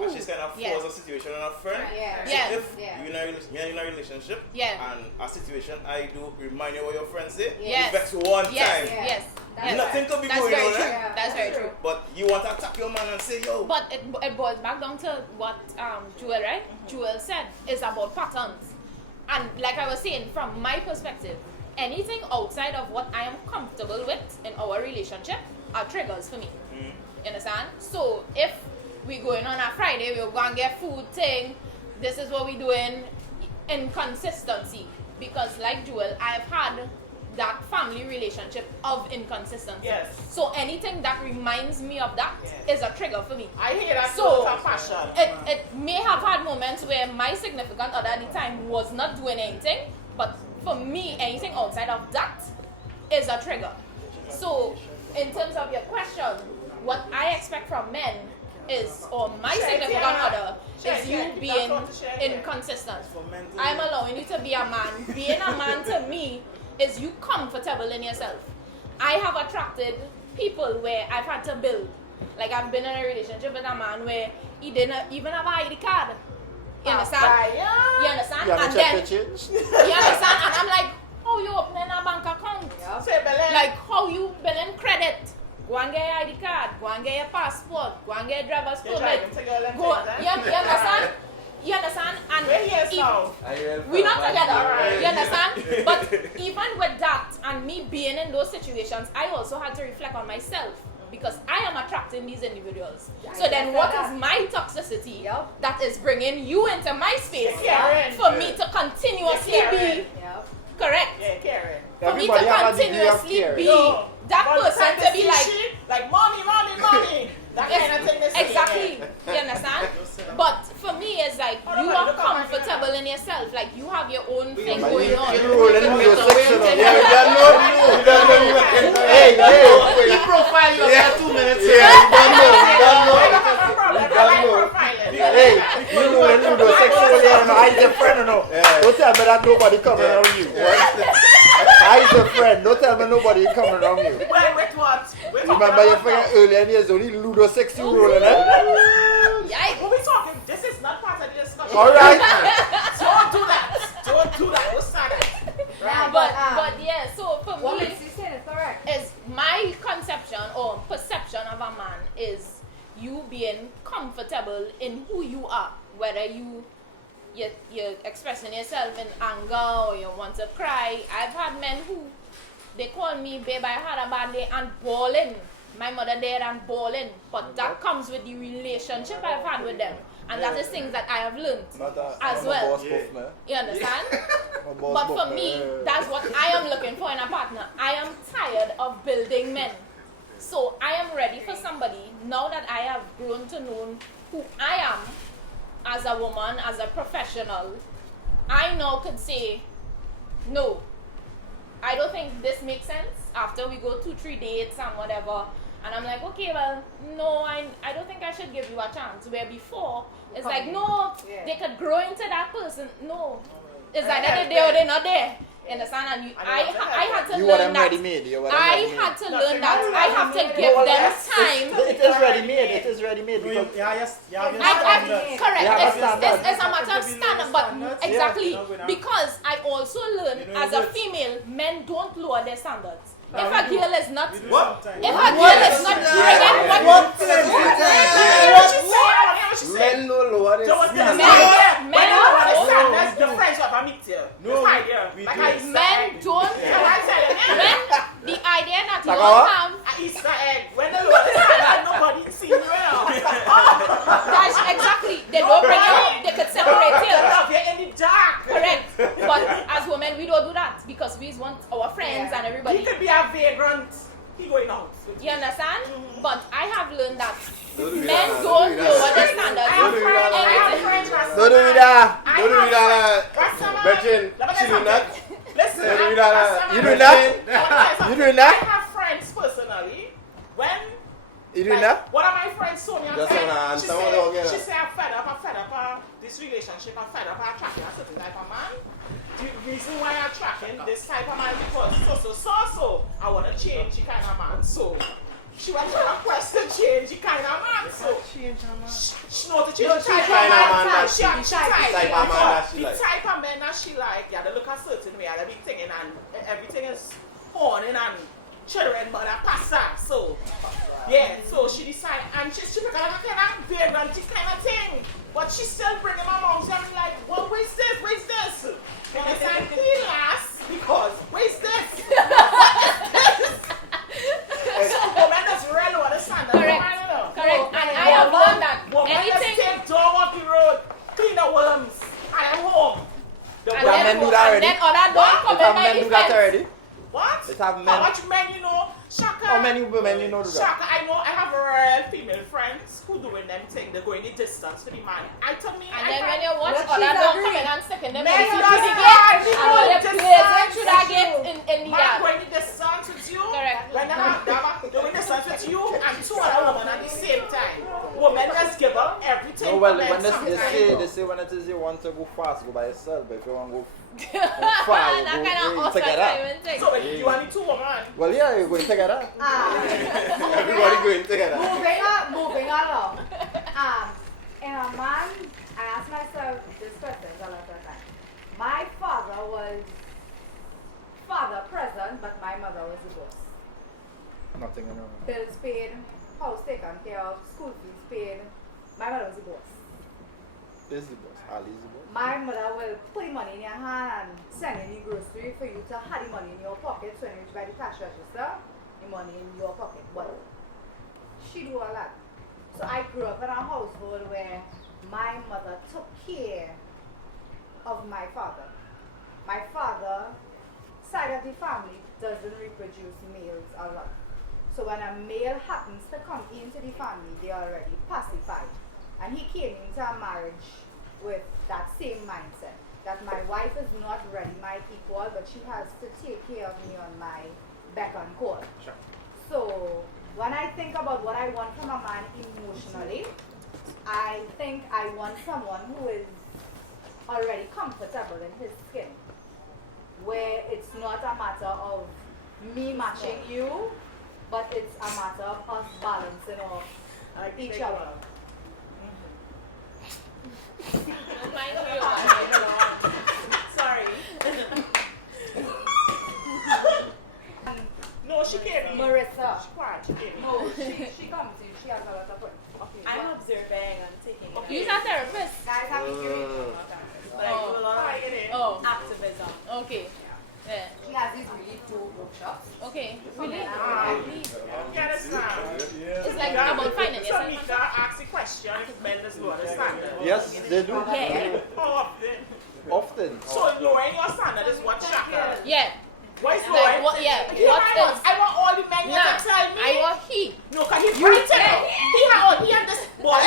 and she's kind of yeah. force a situation on a friend. Yeah. So Yeah. if Yeah. you're in a relationship Yeah. and a situation I do remind you what your friends say, Yes. you vex one Yes, time. yes, That's yes. Nothing to be That's going very on, true. right? That's very true. But you want to attack your man and say, yo. But it boils back down to what Jewel, right? Jewel said is about patterns. And like I was saying, from my perspective, anything outside of what I am comfortable with in our relationship are triggers for me. Mm. You understand? So if we going on a Friday, we'll go and get food thing, this is what we doing, inconsistency. Because like Jewel, I've had that family relationship of inconsistency. Yes. So anything that reminds me of that Yes. is a trigger for me. I hear that So, so, passion. It may have had moments where my significant other at the time was not doing anything, but for me, anything outside of that is a trigger. So, in terms of your question, what I expect from men is, or my significant other, is you being inconsistent. I'm allowing you to be a man. Being a man to me is you comfortable in yourself. I have attracted people where I've had to build. Like I've been in a relationship with a man where he didn't even have an ID card. You understand? You understand? You And haven't then, checked the change? you understand? And I'm like, how you opening a bank account? Like how you billing credit? Go and get your ID card, go and get your passport, go and get your driver's permit. Go, you understand? You understand? And We're here now. we're not together. Alright. You understand? But even with that and me being in those situations, I also had to reflect on myself because I am attracting these individuals. So then what is my toxicity that is bringing you into my space for me to continuously be correct? Yeah, Karen. For me to Everybody have a degree of continuously care. be No, that but person the to be like, shit, like money. That kind of thing. exactly. You understand? But for me, it's like you are comfortable in yourself. Like you have your own thing going on. You rolling with your section. Yeah, you don't know Hey, He profile you after 2 minutes. yeah, we don't know. Hey, you know when you do sexual here, no, I is a friend, no. Don't tell me that nobody coming around you. I is a friend. Don't tell me nobody coming around you. Wait, what? Remember your friend earlier in years only Ludo 60 rolling, eh? Yikes. What we talking? This is not part of the discussion. All right. Don't do that. Don't do that. We'll start it. Right, But yeah, so for what me, makes you say is correct? is my conception or perception of a man is you being comfortable in who you are, whether you're expressing yourself in anger or you want to cry. I've had men who they call me babe, I had a bad day and bawling. My mother there and bawling, but that comes with the relationship I've had with them, and that is things that I have learned as well. You understand? But for me, that's what I am looking for in a partner. I am tired of building men. So I am ready for somebody, now that I have grown to know who I am as a woman, as a professional, I now could say, no, I don't think this makes sense after we go 2-3 dates and whatever. And I'm like, okay, well, no, I don't think I should give you a chance. Where before, it's like, no, they could grow into that person. No. It's like that they're there or they're not there. You understand? And I had to learn that. I had to learn that I have to give them time. It is ready-made. It is ready-made. Correct. It's a matter of standard, but exactly because I also learned as a female, men don't lower their standards. If a girl is not, if a girl is not bringing what Men no lower their standards. Men Your friends have a meet here. No, men don't. Men, the idea that you all have. Easter egg. When they lower the standard, nobody see you now. That's exactly. They don't bring you up. They could separate you. You're in the dark. Correct. But as women, we don't do that because we want our friends and everybody. He could be a vagrant. He going out. You understand? But I have learned that men don't lower their standards. Don't do that. Don't do that. Don't do that. Virgin, she do that. Listen, Don't do that. You doing that? You doing I that? have friends personally. When You doing that? one of my friends, Sonia, Just said, wanna she answer what they said, get. she said, I'm fed up this relationship, I'm fed up attracting a certain type of man. The reason why I'm attracting this type of man because so, I want to change the kind of man. So, she went to request to change the kind of man. So, she know to change the type of man. She type of man that she like. The type of men that she like, yeah, they look a certain way, they be thinking and everything is horning and children, but a pastor. So, yeah, so she decided, and she took a kind of vagrant kind of thing. But she still bringing my mom, so I'm like, well, where's this? Where's this? And I said, he laughs because, where's this? Women just really want to stand up. Correct. And I have learned that anything. Take dog off the road, clean the worms, I am home. And then other don't come in my defense. What? It have men. How much men you know? Shaka. How many women you know do that? Shaka, I know I have real female friends who doing them thing. They're going the distance to the man. I tell me. And then when you watch other don't come in and stick in them Men in the don't gate, stand. and all the blazing through that gate in the Man yard. going the distance with you. Correct. When they have doing the distance with you and two other women at the same time. Women just give up everything. No, well, for men when they say when it is you want to go fast, go by yourself. But if you want to go far, you That go kind of awesome together. thing. So you want the two women. Well, yeah, you're going together. Everybody going together. Moving along. In a man, I ask myself this question a lot of times. My father was present, but my mother was the boss. Nothing in wrong. Bills paid, house taken care of, school fees paid. My mother was the boss. This is the boss. Ali is the boss. My mother will put money in your hand and send in the grocery for you to have the money in your pocket. So when you reach by the cash register, the money in your pocket. But she do all that. So I grew up in a household where my mother took care of my father. My father, side of the family, doesn't reproduce males a lot. So when a male happens to come into the family, they are already pacified. And he came into a marriage with that same mindset, that my wife is not really my equal, but she has to take care of me on my beck and call. Sure. So when I think about what I want from a man emotionally, I think I want someone who is already comfortable in his skin, where it's not a matter of me matching you, but it's a matter of us balancing off each other. Sorry. No, she came in. Marissa. She quiet, she came in. No, she comes in, she has a lot of work. Okay. I'm observing and taking it. You're a therapist. Guys, have you But I do a lot Hi, of get in. Oh, activism. okay. Yeah. She has these really cool workshops. Okay. Really? You understand? It's like about finding So yourself. Mika ask the question if men just lower the standard. Yes, they do. Yeah. How often? Often. So lowering your standard is what Shaka. Yeah. What is Like lowering? what? Yeah. Here What I want. is? I want all the men here Nah. to tell me. I want he. No, because he's frightened. He had this boy.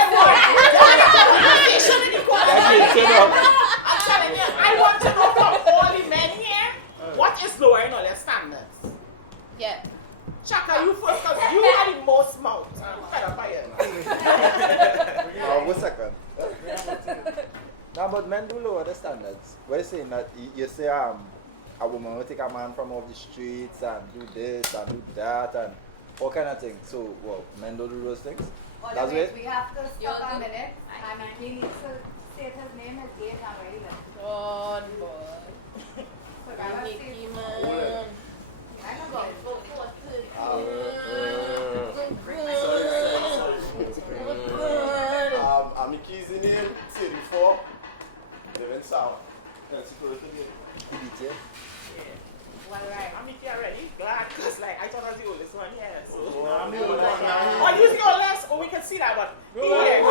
Conversation in the corner. I'm telling you, I want to know from all the men here, what is lowering all their standards? Yeah. Chaka, you first, because you are the most mouth. I'm fed up by it. One second. No, but men do lower the standards. What you saying that you say a woman will take a man from off the streets and do this and do that and all kind of things. So, well, men don't do those things. That's it. We have to You'll stop a do- minute, and he needs to state his name, his age, and where he lives. God, boy. So, guys, let's see. Nicky, man. I know about it. I'm keys in him, say before, live in South. Well, right. I'm already glad, because like, I thought I was the oldest one here. So. I'm the oldest one now. Oh, you the oldest? Oh, we can see that, but. Yeah.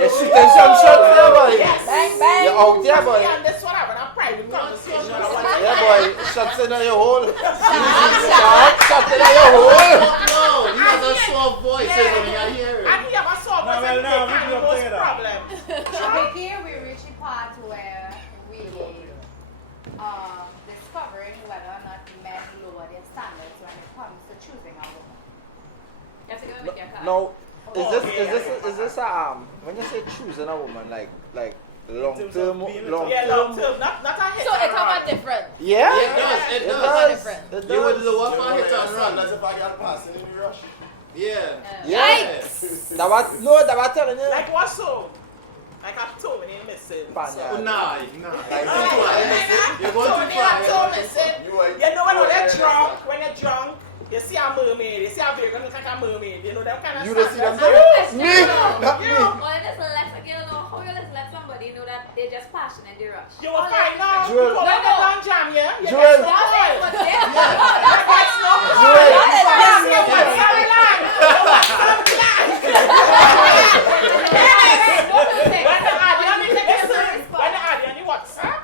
You're shooting some shots there, boy. Yes. Bang, bang. You're out there, boy. And this one, I want a private conversation. Yeah, boy. Shots in your hole. Shots in your hole. No, he has a soft voice when you hear it. And he have a soft No, voice well, and no, he we can do most play that. problem. Over here, we reach the part where we discovering whether or not men lower their standards when it comes to choosing a woman. You have to go with your card. No, is this when you say choosing a woman like long terms term, of being a long Yeah, long term? term, not a hit. So it's about different. Yeah, It does, it it does. does. Different. It You would does. lower for hit and run. That's if I got passing in the rush. Yeah. Yikes! That was telling you. Like what so? Like I'm totally missing. Panya. Oh, nah. Like, You're going too far. I'm missing. You are- You know when you are they're there drunk, next when you're drunk, you see a mermaid, you see a virgin look like a mermaid, you know that kind of You don't see them standards. there? Me? Not me. Or just let a girl know how you just let somebody know that they're just passionate, they rush. You will find out. Joel. People when they don't jam you, you Joel. get no call. But yeah. That's no call. Joel. You want some land. You want some land. When the audience listen, when the audience WhatsApp,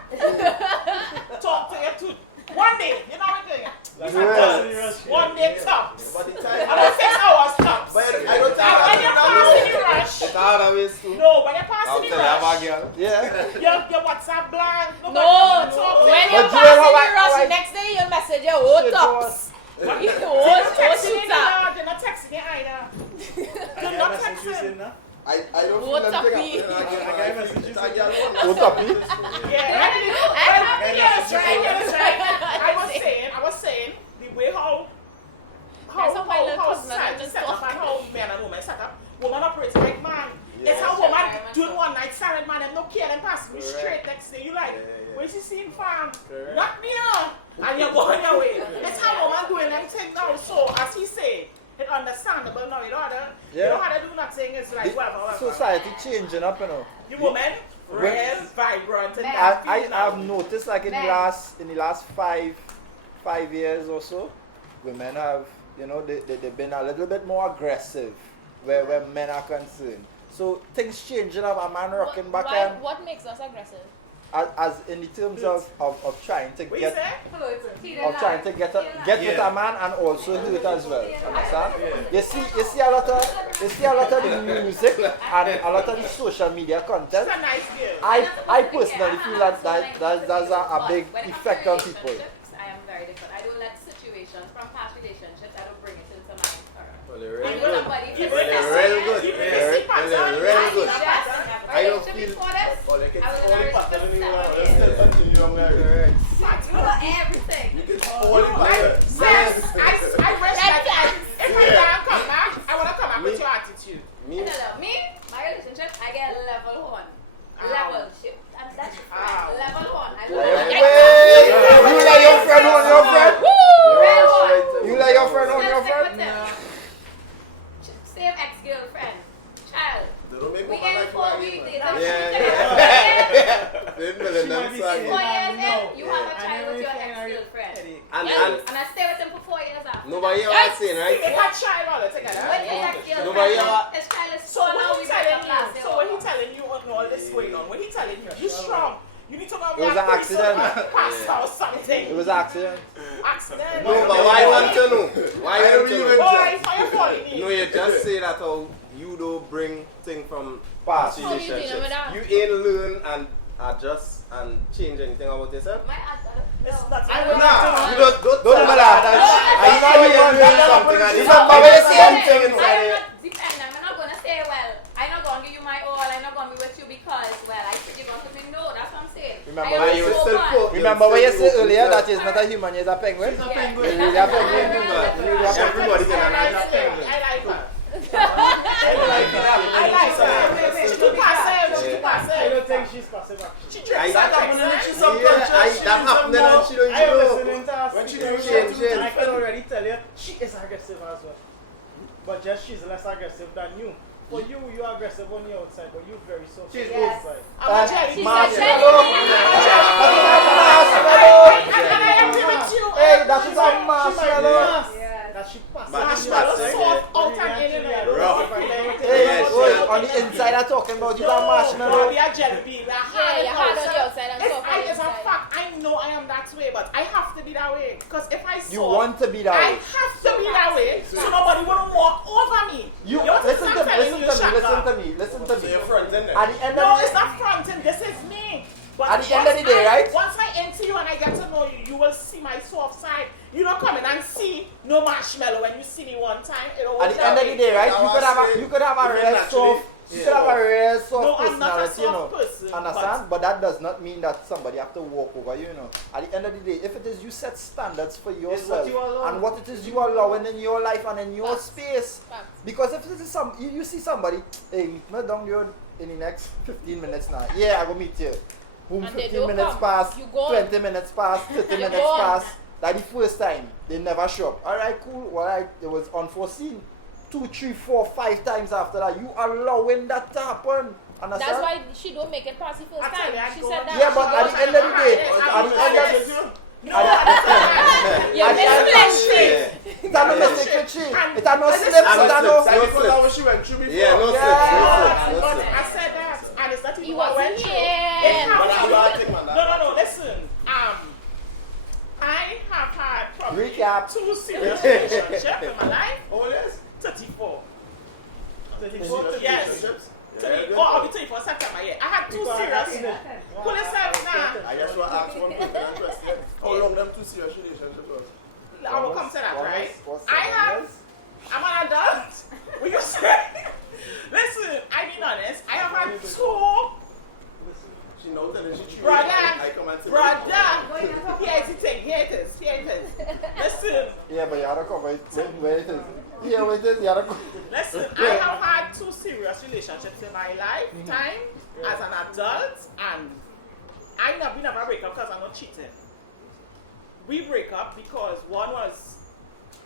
talk to your tooth. One day, you know what I'm saying? Joel. One day tops. But the time, About 6 hours tops. but I don't think And when you're passing the It's rush, hard always too. no, when you're I'll passing the tell you about rush, girl. Yeah. your WhatsApp blank. No, Nobody talk to when you. you're But Joel, passing how the I- rush, how I- the next day you'll message your old Shit, tops. They're not Oh, texting you, shooter. they're not texting you either. I Do got not message text you him. saying that. I don't What feel them a thing pee. up. I got messages. Oh, Tapi. Yeah, I was saying, the way how That's how my little cousin society and set up stuff. and how men and women set up, woman operates like man. Yeah. It's how Sure, woman very much doing so. one night stand, man, them no care, them pass me Correct. straight next day. You like, Yeah. where's she seeing farm? Correct. Not near. And you're going your way. It's how woman doing them things now. So, as he said, it's understandable now. You know how to, you Yeah. know how to do nothing. It's like, whatever. Society changing up, you know. You woman, When- real, vibrant, and Men. happy now. I've noticed like in the Men. last five years or so, women have, you know, they've been a little bit more aggressive where men are concerned. So things changing up, a man rocking back and What makes us aggressive? as in the terms of trying to What you get say? of trying to get with a man and also hurt as well. Understand? You see a lot of the music and a lot of the social media content. She's a nice girl. I personally feel that's a big When it comes effect to on people. relationships, I am very different. I don't let situations emotions from past relationships, I don't bring it into my current. Well, they're And real good. somebody Well, feels they're like real good. you They're real good. I don't feel. before this, Oh, they can I was in a only relationship pattern for anyone. 7 They years. still continue on marriage. You know everything. You can only marry. I wish that if my dad come back, I want to come back with your attitude. Me? Me, my relationship, I get level 1. Level ship. And that's level 1. I You love let your friend on your friend? Real one. You let your friend on your Still stick friend? with them. Same ex-girlfriend. Child. They don't make We up in like 4 that. weeks. Yeah. They million them She saggy. 4 years in, you have a I child never with your think I ex-girlfriend. And And I stay with him for 4 years after. nobody that. ever seen, They right? got child all together. When his ex-girlfriend, Nobody ever- his child is So so now what we he break telling up you? last year. So what he telling you on all this going on? What he telling you? You strong. You need to go It was an accident. Pastor or something. It was an accident. Accident. No, but why you want to know? Why you want to know? Boy, fire falling in. No, you just say that how you don't bring thing from Past. How do you deal with relationships. that? You ain't learn and adjust and change anything about yourself. My answer, It's no. not. I would Nah, you don't Remember that. I You know know you you're want doing that. something and it's Remember when you say something I'm inside it. not dependent. I'm not going to say, well, I'm not going to give you my all. I'm not going to be with you because, well, I think you're going to me. No, that's what I'm saying. Remember I when am you so still bad. cook. Remember what you said earlier that is not a human, it's a penguin? Yeah, Really that's a what penguin? I'm Really saying. a Everybody can I have like that. her. I like that. I like her. She too passive. She too I passive. don't think she's passive actually. She I- drinks that and happened drinks, in eh? that happened and she don't I am even know. listening to her When she speak, don't change, and I can already tell you, she is aggressive as well. But just she's less aggressive than you. For you, you're aggressive on the outside, but you're very soft on the Yes. inside. I'm a jelly. She's Marshmallow. And I agree with you. Hey, that is a She might marshmallow. pass. Yes. That she passes. Marshmallow Yeah. soft out and in and out. Rough. Hey, Yes, oi, yeah. on the inside I'm talking about you No, are marshmallow. we are jelly bean. Yeah, you're hard on the outside and soft on the It's a inside. fact. I know I am that way, but I have to be that way. Because if I You saw, want to be that I way. have to be that way, so nobody will walk over me. You know what listen I'm to me, telling listen you, to me, Shaka? listen to me, listen to So me. your friends in there. At the end No, of it's not fronting. This is me. But At the end of the day, right? Once I enter you and I get to know you, you will see my soft side. You don't come in and see no marshmallow when you see me one time. at the end of the day, right? You could have a real soft, you could have a real soft No, I'm not a personality, you know. soft person, Understand? But that does not mean that somebody have to walk over you, you know. At the end of the day, if it is you set standards for yourself you allow. and what it is you allowing in your life and in your Facts. space. Facts. Because if this is you see somebody, hey, meet me down there in the next 15 minutes now. Yeah, I will meet you. Boom, And they 15 don't minutes come. pass, You gone. 20 minutes pass, 30 You minutes gone. pass. That's the first time. They never show up. Alright, cool. Alright, it was unforeseen. 2, 3, 4, 5 times after that. You allowing that to happen. Understand? That's why she don't make it past the first I tell you, time. I She go said on. that. Yeah, but at the end of the day, at the end of No, You at the miss end of plenty. it's a no mistake to And- It's a no and slip. this- It's a no. No That's slip. what she went through before. Yeah, no slip, Yeah. no but slip. I said that, and it's not He even what I went wasn't through. here. It But happened. you are taking man. No, listen. I have had probably Recap. 2 serious relationships in my life. Oh, yes. 34. 34 to Yes. Relationships? I'll be 34 September, yeah. I had 2 serious. Pull yourself now. I just want to ask one question. How long them two serious relationships was? I will come to that, right? What's I'm an adult. Will you say? Listen, I be honest. I have had 2 She knows that she treated brother. I come and say, Here it is. Here it is. Listen. Yeah, but you had to cover it. Where it is. Yeah, where it is. You had to cover Listen, I have had 2 serious relationships in my lifetime as an adult, and we never break up because I'm not cheating. We break up because one was,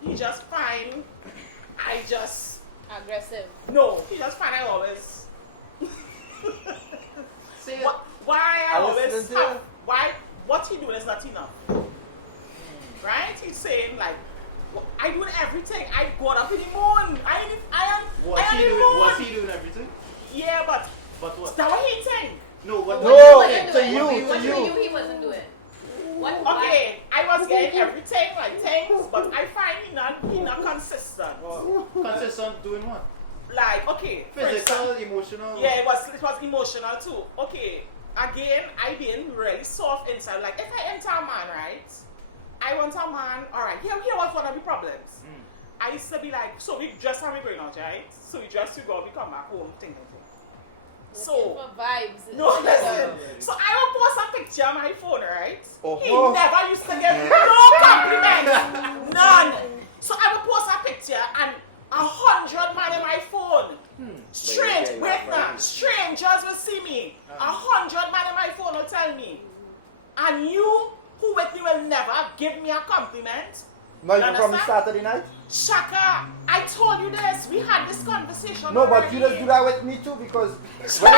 he just fine, I just, Aggressive. no, he just fine, I always, why I I always listen to have, you. why, what he doing is not enough. Right? He's saying like, I do everything. I go up in the moon. I am Was I am he the doing? moon. Was he doing everything? Yeah, but But what? that's what he's saying. No, what? No, What you to doing? you, What to you you. he wasn't doing. What? Okay, I was getting everything, like things, but I find he not consistent. Consistent doing what? Like, okay, for example, Physical, emotional. yeah, it was emotional too. Okay, again, I been really soft inside. Like if I enter a man, right, I want a man, alright, here was one of the problems. I used to be like, so we just have we going out, right? So we just to go, we come back home, thing. So for vibes. no, listen. So I will post a picture on my phone, right? Oh. He never used to give no compliments. None. So I will post a picture and 100 man in my phone. Strangers will see me. 100 man in my phone will tell me. And you who with me will never give me a compliment. Not even from Saturday night? Shaka, I told you this. We had this conversation. No, but already. you just do that with me too because Wait.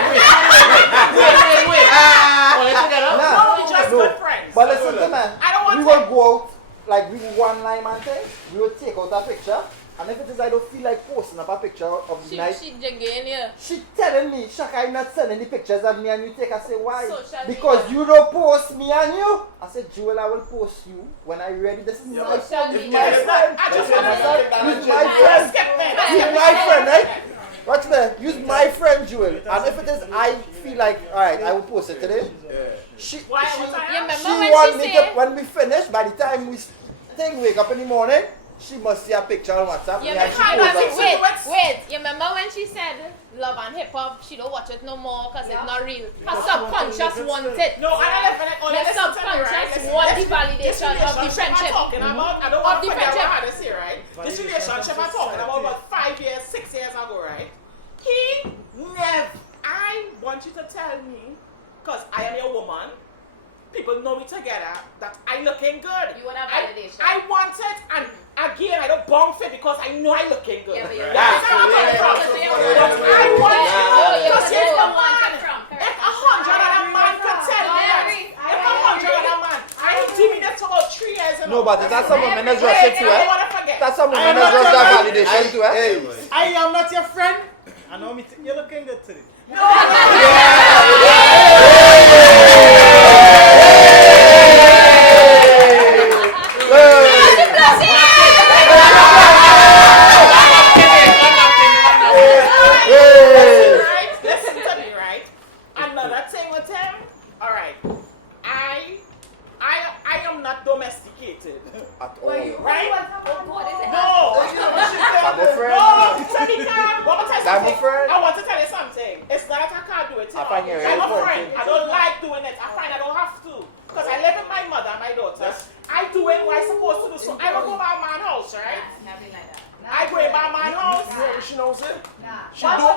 No, we just good friends. But listen to man, I don't want we will go out like we one line man thing, we will take out a picture. And if it is I don't feel like posting up a picture of the night, She jigging you. she telling me, Shaka, I'm not sending the pictures of me and you take. I say, why? Social Because media. you don't post me and you. I said, Jewel, I will post you when I ready. This is my Social friend. media. My friend. I just want to Use my friend. Use my friend, right? Watch me. Use my friend, Jewel. And if it is, I feel like, alright, I will post it today. She want me to, when we finish, by the time we wake up in the morning, she must see a picture on WhatsApp. You and she remember, posts it. wait. You remember when she said love and hip hop? She don't watch it no more because it's not real. Her subconscious wants it. No, I don't let The subconscious want the validation of the friendship. I'm talking about, I don't want Of to the forget what friendship. I had to say, right? This relationship I'm talking about 5 years, 6 years ago, right? I want you to tell me, because I am your woman, people know me together, that I looking good. You want a validation. I want it, and again, I don't bump it because I know I looking good. Yeah, but you're That's how I'm coming from. But I want you, because here's the man. If 100 other man could tell me that, if 100 other man, I ain't doing that for about 3 years. No, but that's some women that's rush it to I her. don't want to forget. That's some I women am that's not rush your that man. validation to her. I am not your friend. I know me. You're looking good today. Listen to me, right? Another thing with him, alright. I am not domesticated. At all. Right? What is it? No! I'm a friend. No! Tanika, what was I I'm a saying? friend. I want to tell you something. It's not that I can't do it. I find you I'm a very friend. important. I don't like doing it. I find I don't have to. Because I live with my mother and my daughter. I do it what I'm supposed to do. So I will go by my house, right? Nothing like that. I go by my house. She knows it. She don't.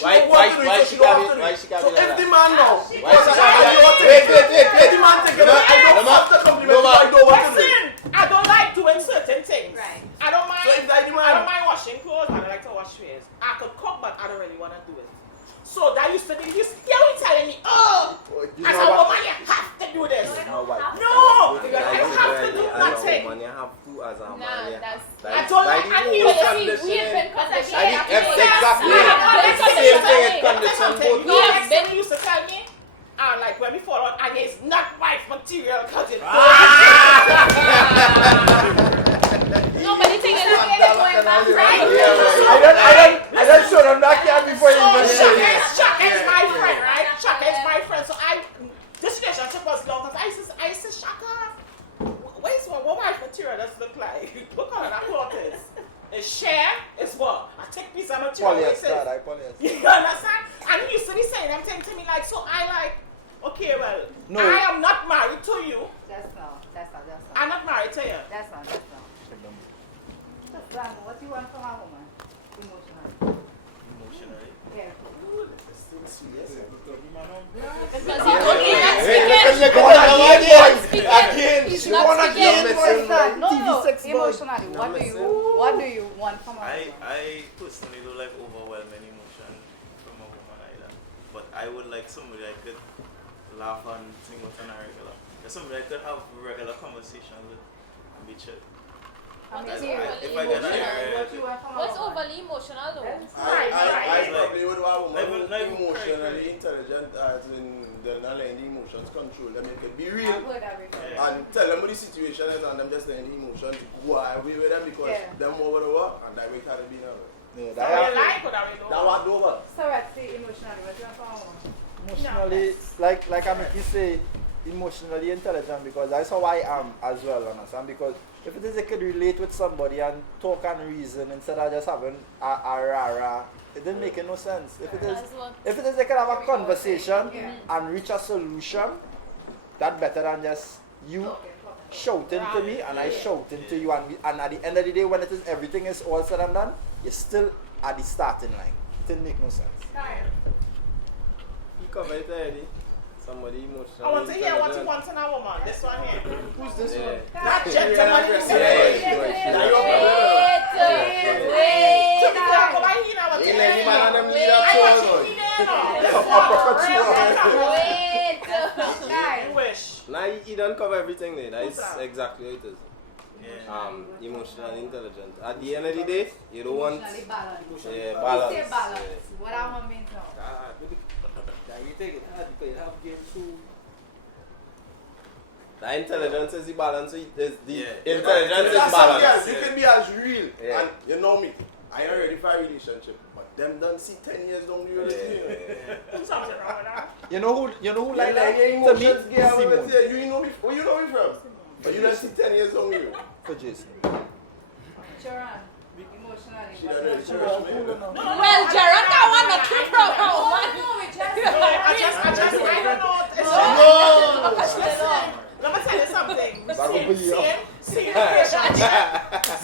Why she can't be like So if the that? man now, Why she can't be like that? if the man take it, I don't have to compliment you, I don't want to do it. Listen, I don't like doing certain things. Right. I don't mind. So if I I don't demand, mind washing clothes. I don't like to wash face. I could cook, but I don't really want to do it. So that used to be, you telling me, oh, as a woman, you have to do this. No, why? No, you have to do nothing. You have to as a Nah, man. Yeah. that's. I don't like, I feel But like, you see, we've been conditioned. I think exactly. We have been It's the same thing. It conditioned. conditions both. We have next been. thing you used to tell me, like when we fall out, and it's not wife material because it's No, but the thing is, I don't show them that can before you even So say it. Shaka is my friend, right? Shaka is my friend. So this relationship was long because I used to Shaka. Where's what wife material does look like? Look how that cloth is. It's share. It's what? I take piece of material. Polyester, I polyester. You understand? And he used to be saying them things to me like, so I like, okay, well, No. I am not married to you. That's not. I'm not married to you. That's not. What do you want from a woman? Emotional. Emotionally. Yeah. because he's only not speaking. Again, He's she not wanna speaking. get voice that No, TV6 boy. emotionally. What do you want from a woman? I personally don't like overwhelming emotion from a woman either. But I would like somebody I could laugh and sing with on a regular. There's somebody I could have regular conversations with and be chill. What is If overly I get emotional? What do you want from a What's woman? overly emotional though? I probably would want a woman Level- level emotionally cray. intelligent, as in they're not letting the emotions control them. They can be I've real heard that before. Yeah. and tell them what the situation is, and them just letting the emotions go away with them because Yeah. them over the work and that way carry be now. Yeah, That way you like or that way you That don't? walked over. So let's see emotionally. What do you want from a woman? emotionally, like I make you say, emotionally intelligent because that's how I am as well, understand? Because if it is I could relate with somebody and talk and reason instead of just having a rah, it didn't make no sense. If it is I could have a conversation and reach a solution, that better than just you shouting to me and I shouting to you, and at the end of the day when it is everything is all said and done, you're still at the starting line. It didn't make no sense. He covered it already. Somebody emotional. I want to hear what you want in a woman. This one here. Who's this one? That gentleman you said. Now he don't cover everything there. That's exactly what it is. Yeah. Emotionally intelligent. At the end of the day, you don't want Emotionally balanced. balance. Say balance. What I want means now. You take it hard because you have games too. The intelligence is the balance. Intelligence That's is balance. yes, you can be as real. Yeah. And you know me. I ain't ready for a relationship. But them done see 10 years down the road. Something wrong with that. You know who like that? Your To me, emotions get out of Simon. it. You know me. Where you know me from? But you done see 10 years down the road. For Jason. Sharon, emotionally. She done really cherish me. Well, Jaron, I want to keep from her. I don't know. Let me tell you something.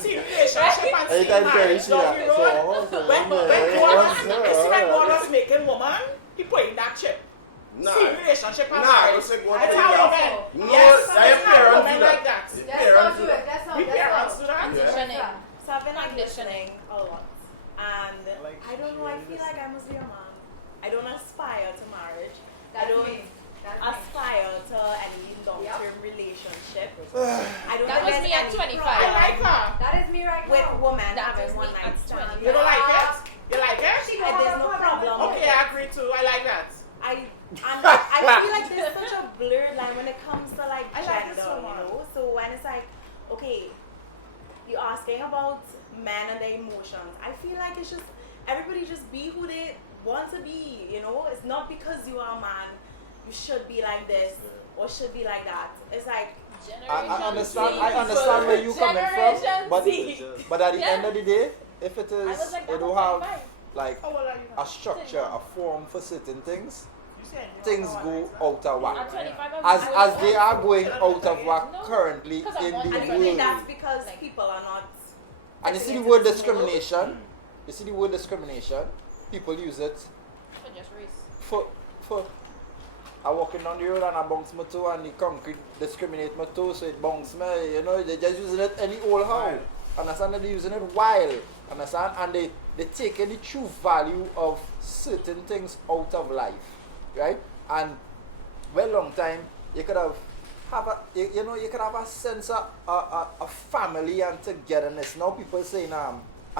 See relationship and see marriage down the road. When God was making woman, he put in that chip. Nah. See relationship and Nah, marriage. don't say God That's put how it women. No, Yes, I that's how parents women do like that. that. Let's not do it. Let's not. We parents do that. Conditioning. So I've been like Conditioning. listening a lot, and I don't know. I feel like I must be a man. I don't aspire to marriage. I don't aspire to any long-term relationship. I don't That think was there's me at any 25. I problem like her. That is me right with now. women That having was one me night at stand. 20. You don't like it? You like it? There's no problem. Okay, I agree too. I like that. I feel like there's such a blurred line when it comes to like I like gender, this so you much. know. So when it's like, okay, you're asking about men and their emotions. I feel like it's just everybody just be who they want to be. You know, it's not because you are a man, you should be like this or should be like that. It's like I understand where you coming from, but at the end of the day, if it is, was like you that don't at have 25. like How old are you now? a structure, a form for certain things, You said you things want go one out of whack. At 25, As they are going out of whack No, currently because I in want the and you think that's world. because people are not. And you see the getting word into this discrimination. You see the word discrimination. People use it For just race. for I walking down the road and I bounce my toe and the concrete discriminate my toe so it bounce me. You know, they just using it any old how. Understand that they're using it wild. Understand? And they taking the true value of certain things out of life. Right? And well long time you could have you could have a sense of a family and togetherness. Now people saying a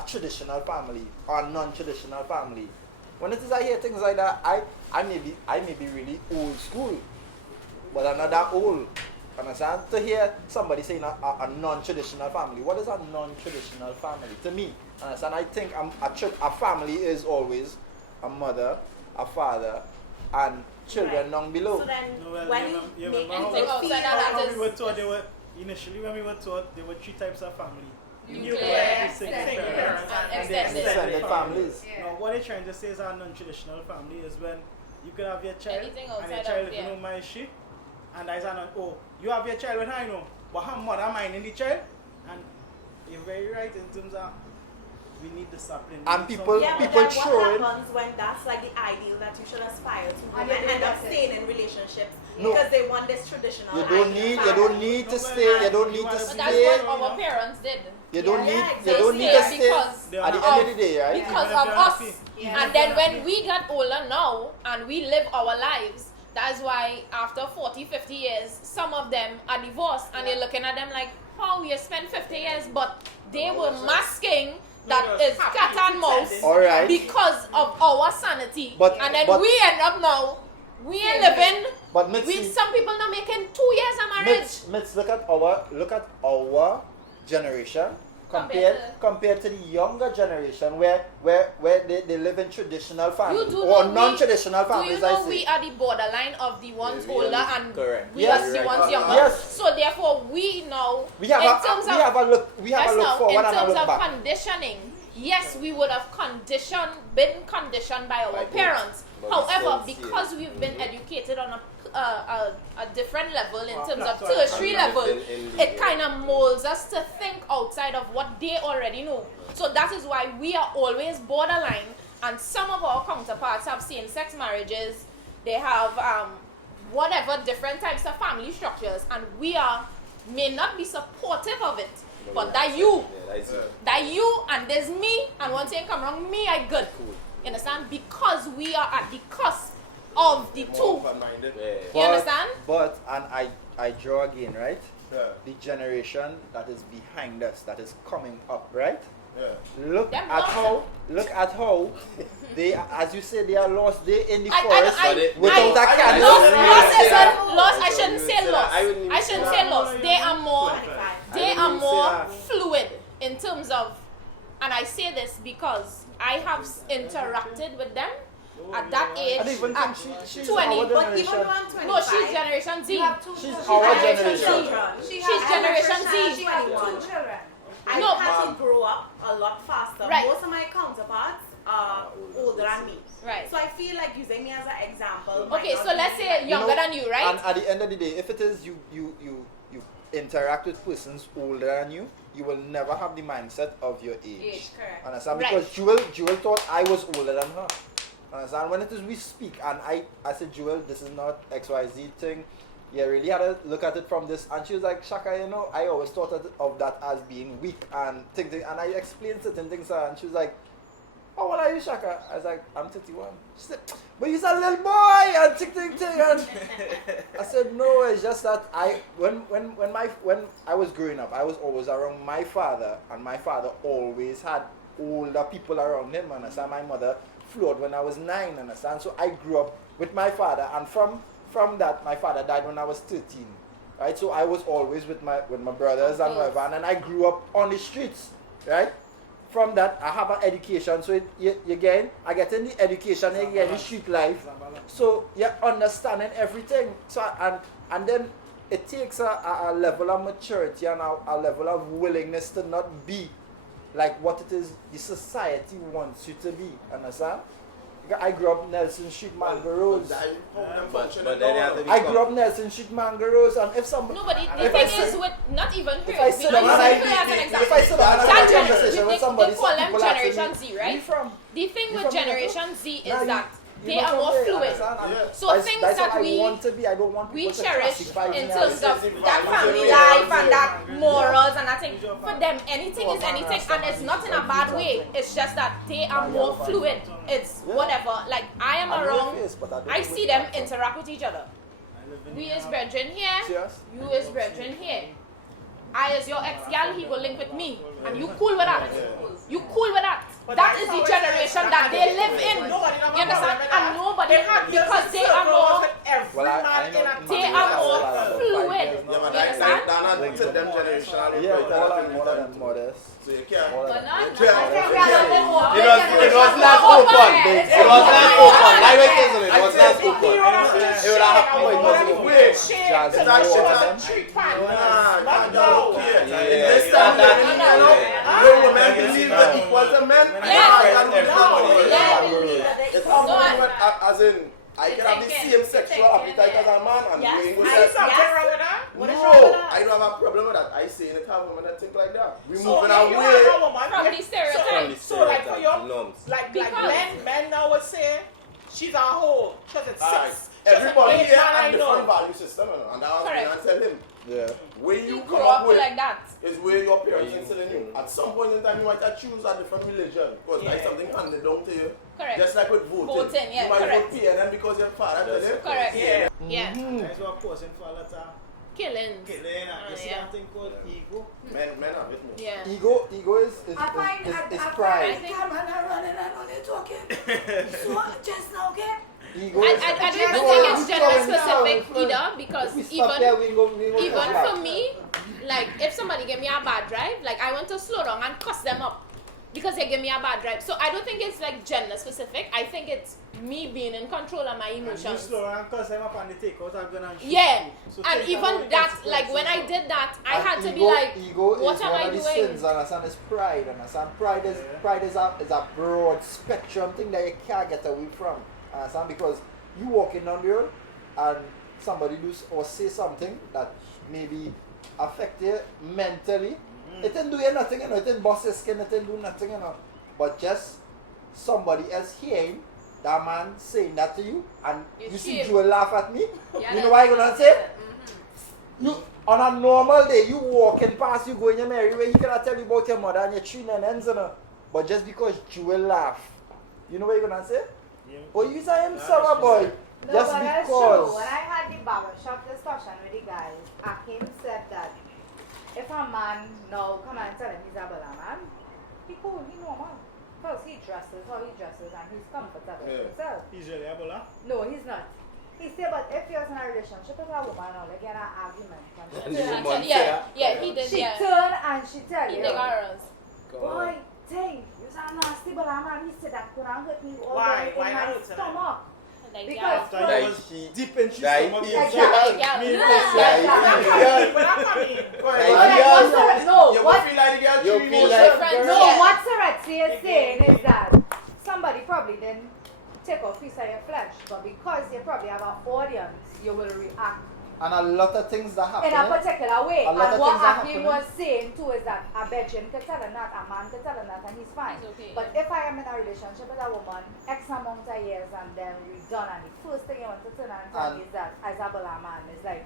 traditional family or a non-traditional family. When it is I hear things like that, I may be really old school, but I'm not that old. Understand? To hear somebody saying a non-traditional family. What is a non-traditional family? To me, understand? I think a family is always a mother, a father, and children down below. So then, No, well, when you you remember make how Anything outside of that we were is taught initially when we were taught there were 3 types of family. Nuclear, single extended, parents, and and the extended. Extended families. Yeah. Now, what they're trying to say is a non-traditional family is when you could have your child Anything and your outside child of, if you know my shit, and there's an you have your child when I know, but her mother minding the child, and you're very right in terms of we need discipline. And people yeah, but people then showing. what happens when that's like the ideal that you should aspire to, And and they end up don't get it. staying in relationships No. because they want this traditional. You don't need to stay. You don't need to But that's stay. what our parents did. You don't Yeah, need. exactly. You don't need to stay. Because At the end of the day, right? because Even if of you're us. happy. Yeah. And then when we got older now and we live our lives, that's why after 40, 50 years, some of them are divorced and you're looking at them like, how you spent 50 years, but they were masking that is cat and mouse All right. because of our sanity. But- and then but- we end up now, we ain't living, But some people not making 2 years of marriage. Let's look at our generation compared to the younger generation where they live in traditional families do or know non-traditional families. Do you know I say. we are the borderline of the ones Yeah, we older are and correct. we Yes. are the ones younger? Yes. So therefore we now We have a look forward in and a terms look of back. conditioning, yes, we would have been conditioned by our By both. parents. But we However, still see because it. we've been educated on a different level in terms of That's right. tertiary And level, in the- it kind of molds us to think outside of what they already know. So that is why we are always borderline, and some of our counterparts have same-sex marriages. They have whatever different types of family structures, and we may not be supportive of it. But that you, and there's me, and one thing come wrong, me, I good. Cool. You understand? Because we are at the cusp of the two. Open-minded. You understand? But I draw again, right? Yeah. The generation that is behind us, that is coming up, right? Yeah. Look Them at how they, as you say, they are lost. They in the I forest without a candle. Lost. I shouldn't say that. lost. I wouldn't even I shouldn't say say that. lost. They are more. They wouldn't are even say more that. fluid in terms of, and I say this because I have interacted with them at that age. I don't even at think she's 20. our But even generation. though I'm 25, No, she's Generation Z. You have two She's children. our Generation generation. children. She's Generation Z. She has 2 children. I No, had to grow up a lot faster. Right. Most of my counterparts are older than me. Right. So I feel like using me as an example. might Okay, not so let's be say younger than you, right? And at the end of the day, if it is you interact with persons older than you, you will never have the mindset of your age. correct. Understand? Right. Because Jewel thought I was older than her. Understand? When it is we speak and I said, Jewel, this is not XYZ thing. Yeah, really had to look at it from this. And she was like, Shaka, you know, I always thought of that as being weak and things. And I explained certain things to her, and she was like, oh, what are you, Shaka? I was like, I'm 31. She said, but you're a little boy, and ting. And I said, no, it's just that when I was growing up, I was always around my father, and my father always had older people around him, understand? My mother floored when I was 9, understand? So I grew up with my father, and from that, my father died when I was 13, right? So I was always with my brothers and whatever, and then I grew up on the streets, right? From that, I have an education, so again, I get in the education, again, the street life, so you're understanding everything. So and then it takes a level of maturity and a level of willingness to not be like what it is the society wants you to be. Understand? I grew up Nelson Street, Mango Rose. But then you have to be I grew up Nelson Street, Mango Rose, and if somebody, No, but the thing is with not even her. if I sit down and if I sit down and have a conversation with somebody, they call them people asking Generation me, Z, "Where right? you from?" The thing You with from Generation Z is Nah, that you're they not are from more there, fluid. understand? And So that's things what that I we want to be. I don't want people to cherish classify me in as terms of this. that family life and that morals and that thing. For them, anything is anything, and it's not in a bad way. It's just that they are more fluid. It's whatever. Like I am I know around, your face, but I don't I know see what them you interact with each other. We is brethren here, Serious? you is brethren here. I is your ex-gal, he will link with me. And you cool with that. You cool with that. That is the generation that they live in. You understand? And nobody, because they are more, Well, I know they are more fluid. Yeah, You but understand? that's not to them generational. Yeah, all of them modest. So you can't. All of But them. not, Yeah. I think we are a little bit more. It was not open. It was not open. I went to it. It was not open. It would have happened, but it wasn't weird. Jazz It's not shit. and Nah, don't care. Yeah, In this time, no women believe that equal to men. It's not as in, I can have the same sexual appetite as a man and doing with Yes. sex. Something wrong with that? No, I don't have a problem with that. I say in it have women that think like that. We moving away. From the stereotype. So like for your, norms. like Because- men now would say, she's a hoe, because it's Alright. sex. Everybody Just a here man I has different know. value system, and I was Correct. going to tell him. Yeah. Where You you grew come up up with like that. is where your parents instill in you. At some point in time, you might choose a different religion because that's something handed down to you. Correct. Just like with voting. Voting, yeah, you might correct. vote PNN because your father did it. Correct. Yeah. Yeah. Guys were causing for a lot of Killings. killing. You see yeah. that thing called ego? Men are with me. Yeah. Ego is pride. Ego I is don't even think it's gender specific either because if we stop even here, we go for me, like like, if somebody give me a bad drive, like, I want to slow down and cuss them up because they give me a bad drive. So I don't think it's like gender specific. I think it's me being in control of my emotions. And you slow and cuss them up and they take out a gun and shoot Yeah, you. So and think even about the that, like when I consequences. did that, I And had to be ego- like, ego what is am one I of the doing? sins, understand? Is pride, understand? Pride is a broad spectrum thing that you can't get away from, understand? Because you walking down the road and somebody do or say something that maybe affect you mentally. It didn't do you nothing, you know. It didn't bust your skin. It didn't do nothing, you know. But just somebody else hearing that man saying that to you, and you see shame. Joel laugh at me. Yeah, You know what I'm gonna say? Mm-hmm. You on a normal day, you walking past, you going your merry way, you cannot tell you about your mother and your three ends, you know. But just because Joel laugh, you know what you're gonna say? Yeah. Oh, you say him sour boy. No, Just but that's because. true. When I had the barbershop discussion with the guys, Akim said that if a man now come and tell him he's a bala man, he cool, he normal. Because he dresses how he dresses and he's comfortable with himself. He's really a bala. No, he's not. He said, but if you're in a relationship with a woman now, like you're in an argument, and she And turn- the woman Yeah, he did, she yeah. turn and she tell He you, did errors. boy, dang, you're a nasty bala man. He said that could have hurt me all Why? the way Why in not my hurt her? stomach. Like, Because yeah. After Like you was he- deep in his like stomach. he- you Like say, that. Yeah. me Yeah. pussy. Like, Yeah. But I'm coming. But Like, like, yeah. what's no, You what feel like the girl You treat feel you like- Friends, No, yeah. what Saratsi is saying is that somebody probably didn't take a piece of your flesh, but because you probably have an audience, you will react And a lot of things that happen. in a particular way. A lot And of what things that Akim happen. was saying too is that a bedroom could tell him that, a man could tell him that, and he's fine. He's okay, But yeah. if I am in a relationship with a woman, X amount of years, and then we're done, and the first thing you want to turn and tell me is that Isabella man is like,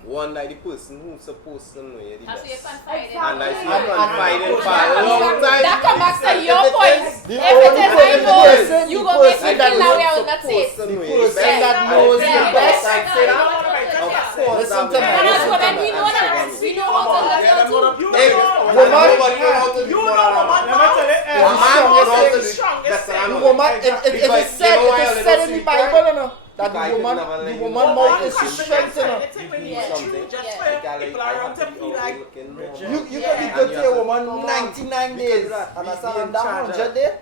one like the person who's supposed to know you the That's where you best. confide in. And I see And- you confiding for a and- long time. That come back to your If it point. is The If it only is I person- know, person- you the gonna make person me that feel that way, I is will not say it. supposed to know The you person best. that And knows if the you Yeah. best, Yeah. I'd say Yeah. that. Yeah. Of course, Listen I'm to me. And that's what I'm we know that we know how to love Yeah, her them too. gonna- Hey, know. woman, nobody know how to do You more know, than a man. Let me tell you, A man strong, knows how to do strong, better than a The woman. woman, it Because is you know said, why it a is little said in the sweet Bible, boy? you know, that Because I the could woman, never let the you woman know. mouth Woman is confidence, strength, you know. When Yeah. you true, just Yeah. for Like, people I around have to be feel out like looking Richard. normal. You Yeah. can be And good you to have a to woman come on. 99 Because days, of that, we understand, be and in that charge of 100 day,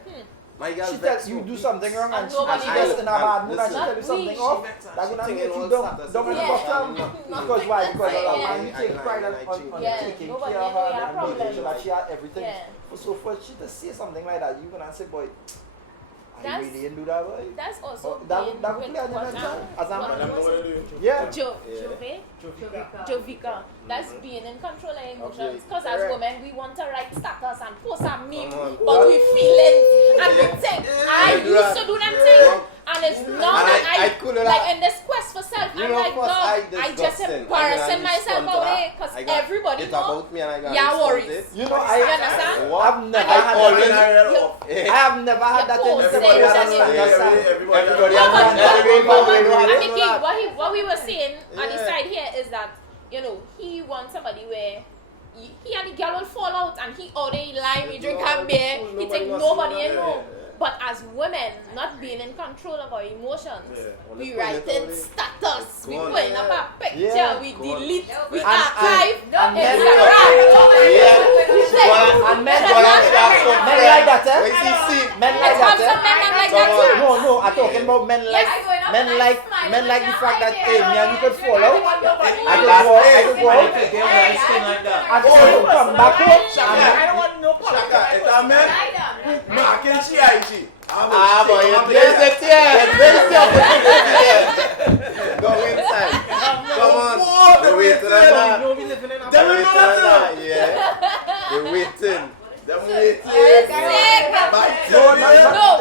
My girl she vex tell you me. do something wrong and And she nobody just knows. in a bad mood and she Not tell you something we. off, She that gonna thinking make you all down status in the is bottom. nothing. Because why? Because Yeah. a man take pride on Yeah. taking Nobody care of know her your and making problem. sure that she had everything. Yeah. So for she to say something like that, you gonna say, boy, I That's- really didn't do that, boy. That's also Oh, that being that would with play on your what mental now? as a What man. was it? Yeah. Jove? Jovika. Jovika. That's being in control of emotions. Because as Correct. women, we want to write status and post a meme, Come on. but we feelings and we Yeah. think. Yeah. I Yeah. used to do them Yeah. things, and it's not And that I couldn't like have- in this quest for self. You I'm know, like, first dog, I just disgusting. embarrassing I myself respond to away that. because I got everybody it know. about me and I got Yeah, respond worries. to it. You know, You understand? I've never I had always- that. I have never had that in Your everybody pose has and like your- that. Everybody No, but- has everybody I has mean, King, what we were saying on the Yeah. side here is that, you know, he wants somebody where he and the girl will fall out and he all day lie, we drink and beer, he think nobody in know. But as women, not being in control of our emotions, Yeah. we Well, write put it in out status, we Go on. putting up a picture, Yeah. we Go on. delete, we And- archive, and men- Yeah. And men, But I'm just so men like that, eh? Wait, see, Men Let's like have that, some men that like Come that on. too. No, I'm talking about men like I go in up men and I like smile men like the with fact your that eye hey, there. me and you could fall out. I could I go out, Get her skin like that. and then come back home. I don't want no problem. Shaka, it's a man. Lie down. Mark and she IG. Ah, boy, you place it here. Place it. Go inside. Come on. They're waiting on that. You know we living in a They're Them waiting know on that that. Yeah. They're waiting. Them waiting. Sick. No, No,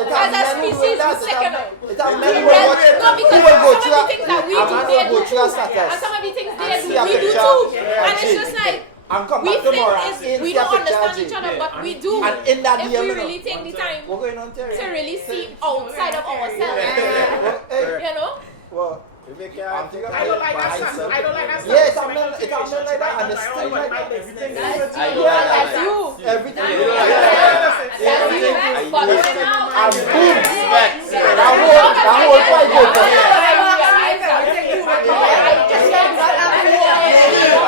as a species, we sick of it. It's a We men will- will watch. no, because Who will go some through of a- the things that we a do, man they will go do through a too. status. And some of the things And they see do, a we do picture. too. Yeah, And it's just like, And come we back tomorrow and think see we a don't picture understand of each Jay. other, but we do. And in that If DM, we you know, really take the time What going on, Terry? to really see outside of ourselves, Hey, you know? well, If you I'm can't thinking I don't like that find stuff. I don't like that stuff. yeah, it's a men like that, and it's I still don't like like that. everything. That's I you. don't like That's that. you. Everything. That's You you. don't like that. That's you. I But used now, And boom, Respect. that whole fight go for you.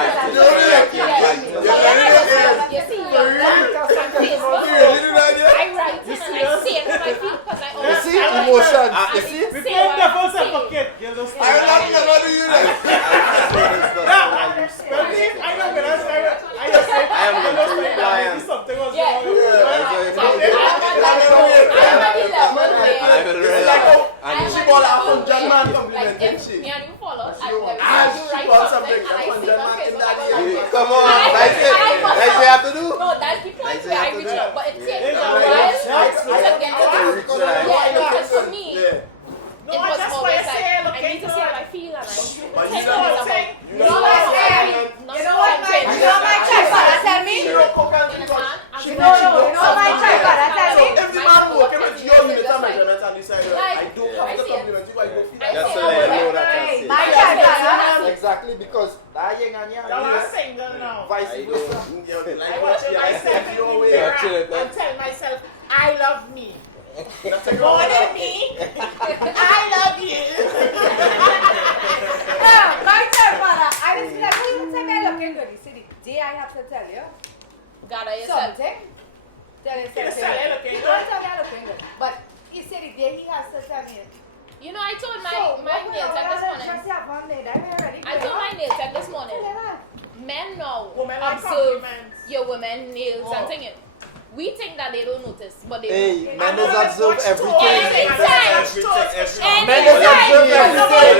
Right. reach out, but it takes It's a a while reach to out. get to that. Yeah, because for me, No, it was just always what you like, say, I looking need to see good. how I feel, and I But take you things know about. you You know what, Not you know what my, something. you know what my tripod tell me? She don't cook and You because understand? she And knows No, you know what my tripod tell me? if the man working with your unit and measurement and decide Like, I don't I have to see it. compliment you, I go feel I Just see to it. let you know that Hey, that's my it. tripod, Exactly, because that yin and yang Y'all are is single now. vice I versa. I watch myself in the mirror and tell myself, I love me. More than me, I love you. No, my tripod, I was like, who even tell me I looking good? You see, the day I have to tell you Gotta yourself. something, tell you You something. tell you looking You good. don't tell me I'm looking good. But he said the day he has to tell me. You know, I told my So, my nail tech this morning. I told my nail tech this morning. Men now Women like observe compliments. your women nails and thing. We think that they don't notice, but they Hey, do. men is observe everything. Anytime. Men is observe everything.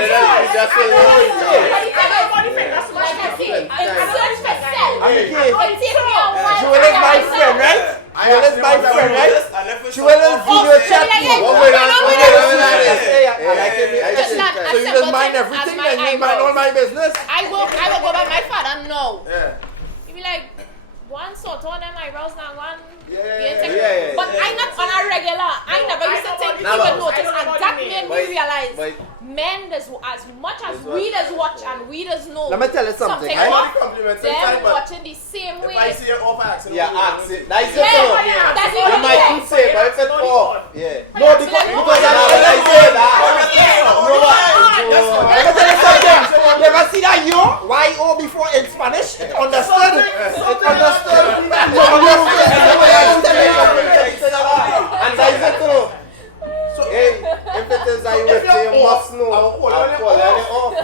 Just a Like I say, in search for self. I'm It okay. takes me a while. Joel is my friend, right? Joel is my friend, right? Joel is video chat me. One way down, one way down. Hey, I like him. Just not So you just mind everything and you mind all my business? I will go by my father now. Yeah. You be like, one sort on them eyebrows now, one. Yeah. But I not on a regular. I never used to take even notice, and that made me realize men does as much as we does watch and we does know. Let me tell you something. I off, want the compliments them inside, but watching the same if way. I see it off accident, Yeah, ask it. That's Yeah, it. that's You even might more. say, but if it's off. Yeah. No, because I said that. let me tell you something. You ever see that Y-O before in Spanish? It understood. It understood. And that is it too. So, Hey, if it is that you will say, you must know. I'll call it off.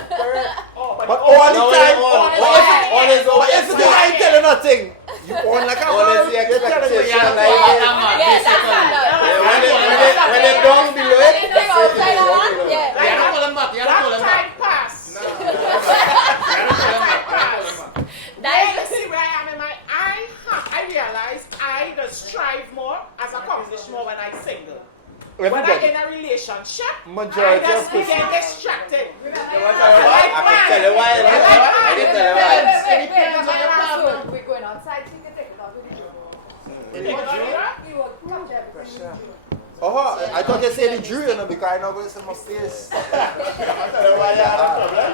But all the No, time. on is But if you ain't telling nothing, you on like a on is the expectation. Yeah, that's not When they down below it, Anything outside of that, yeah. That time pass. That See where I am in my I realize I just strive more as accomplish more when I single. When I'm everybody. in a relationship, Majority I of just pussy. get distracted. I can tell you why. I can tell you why. We're going outside, so you can take it off with the You will come there because you Oh, I thought you said the Drew, because I know what's in my face. I tell you why you have a problem.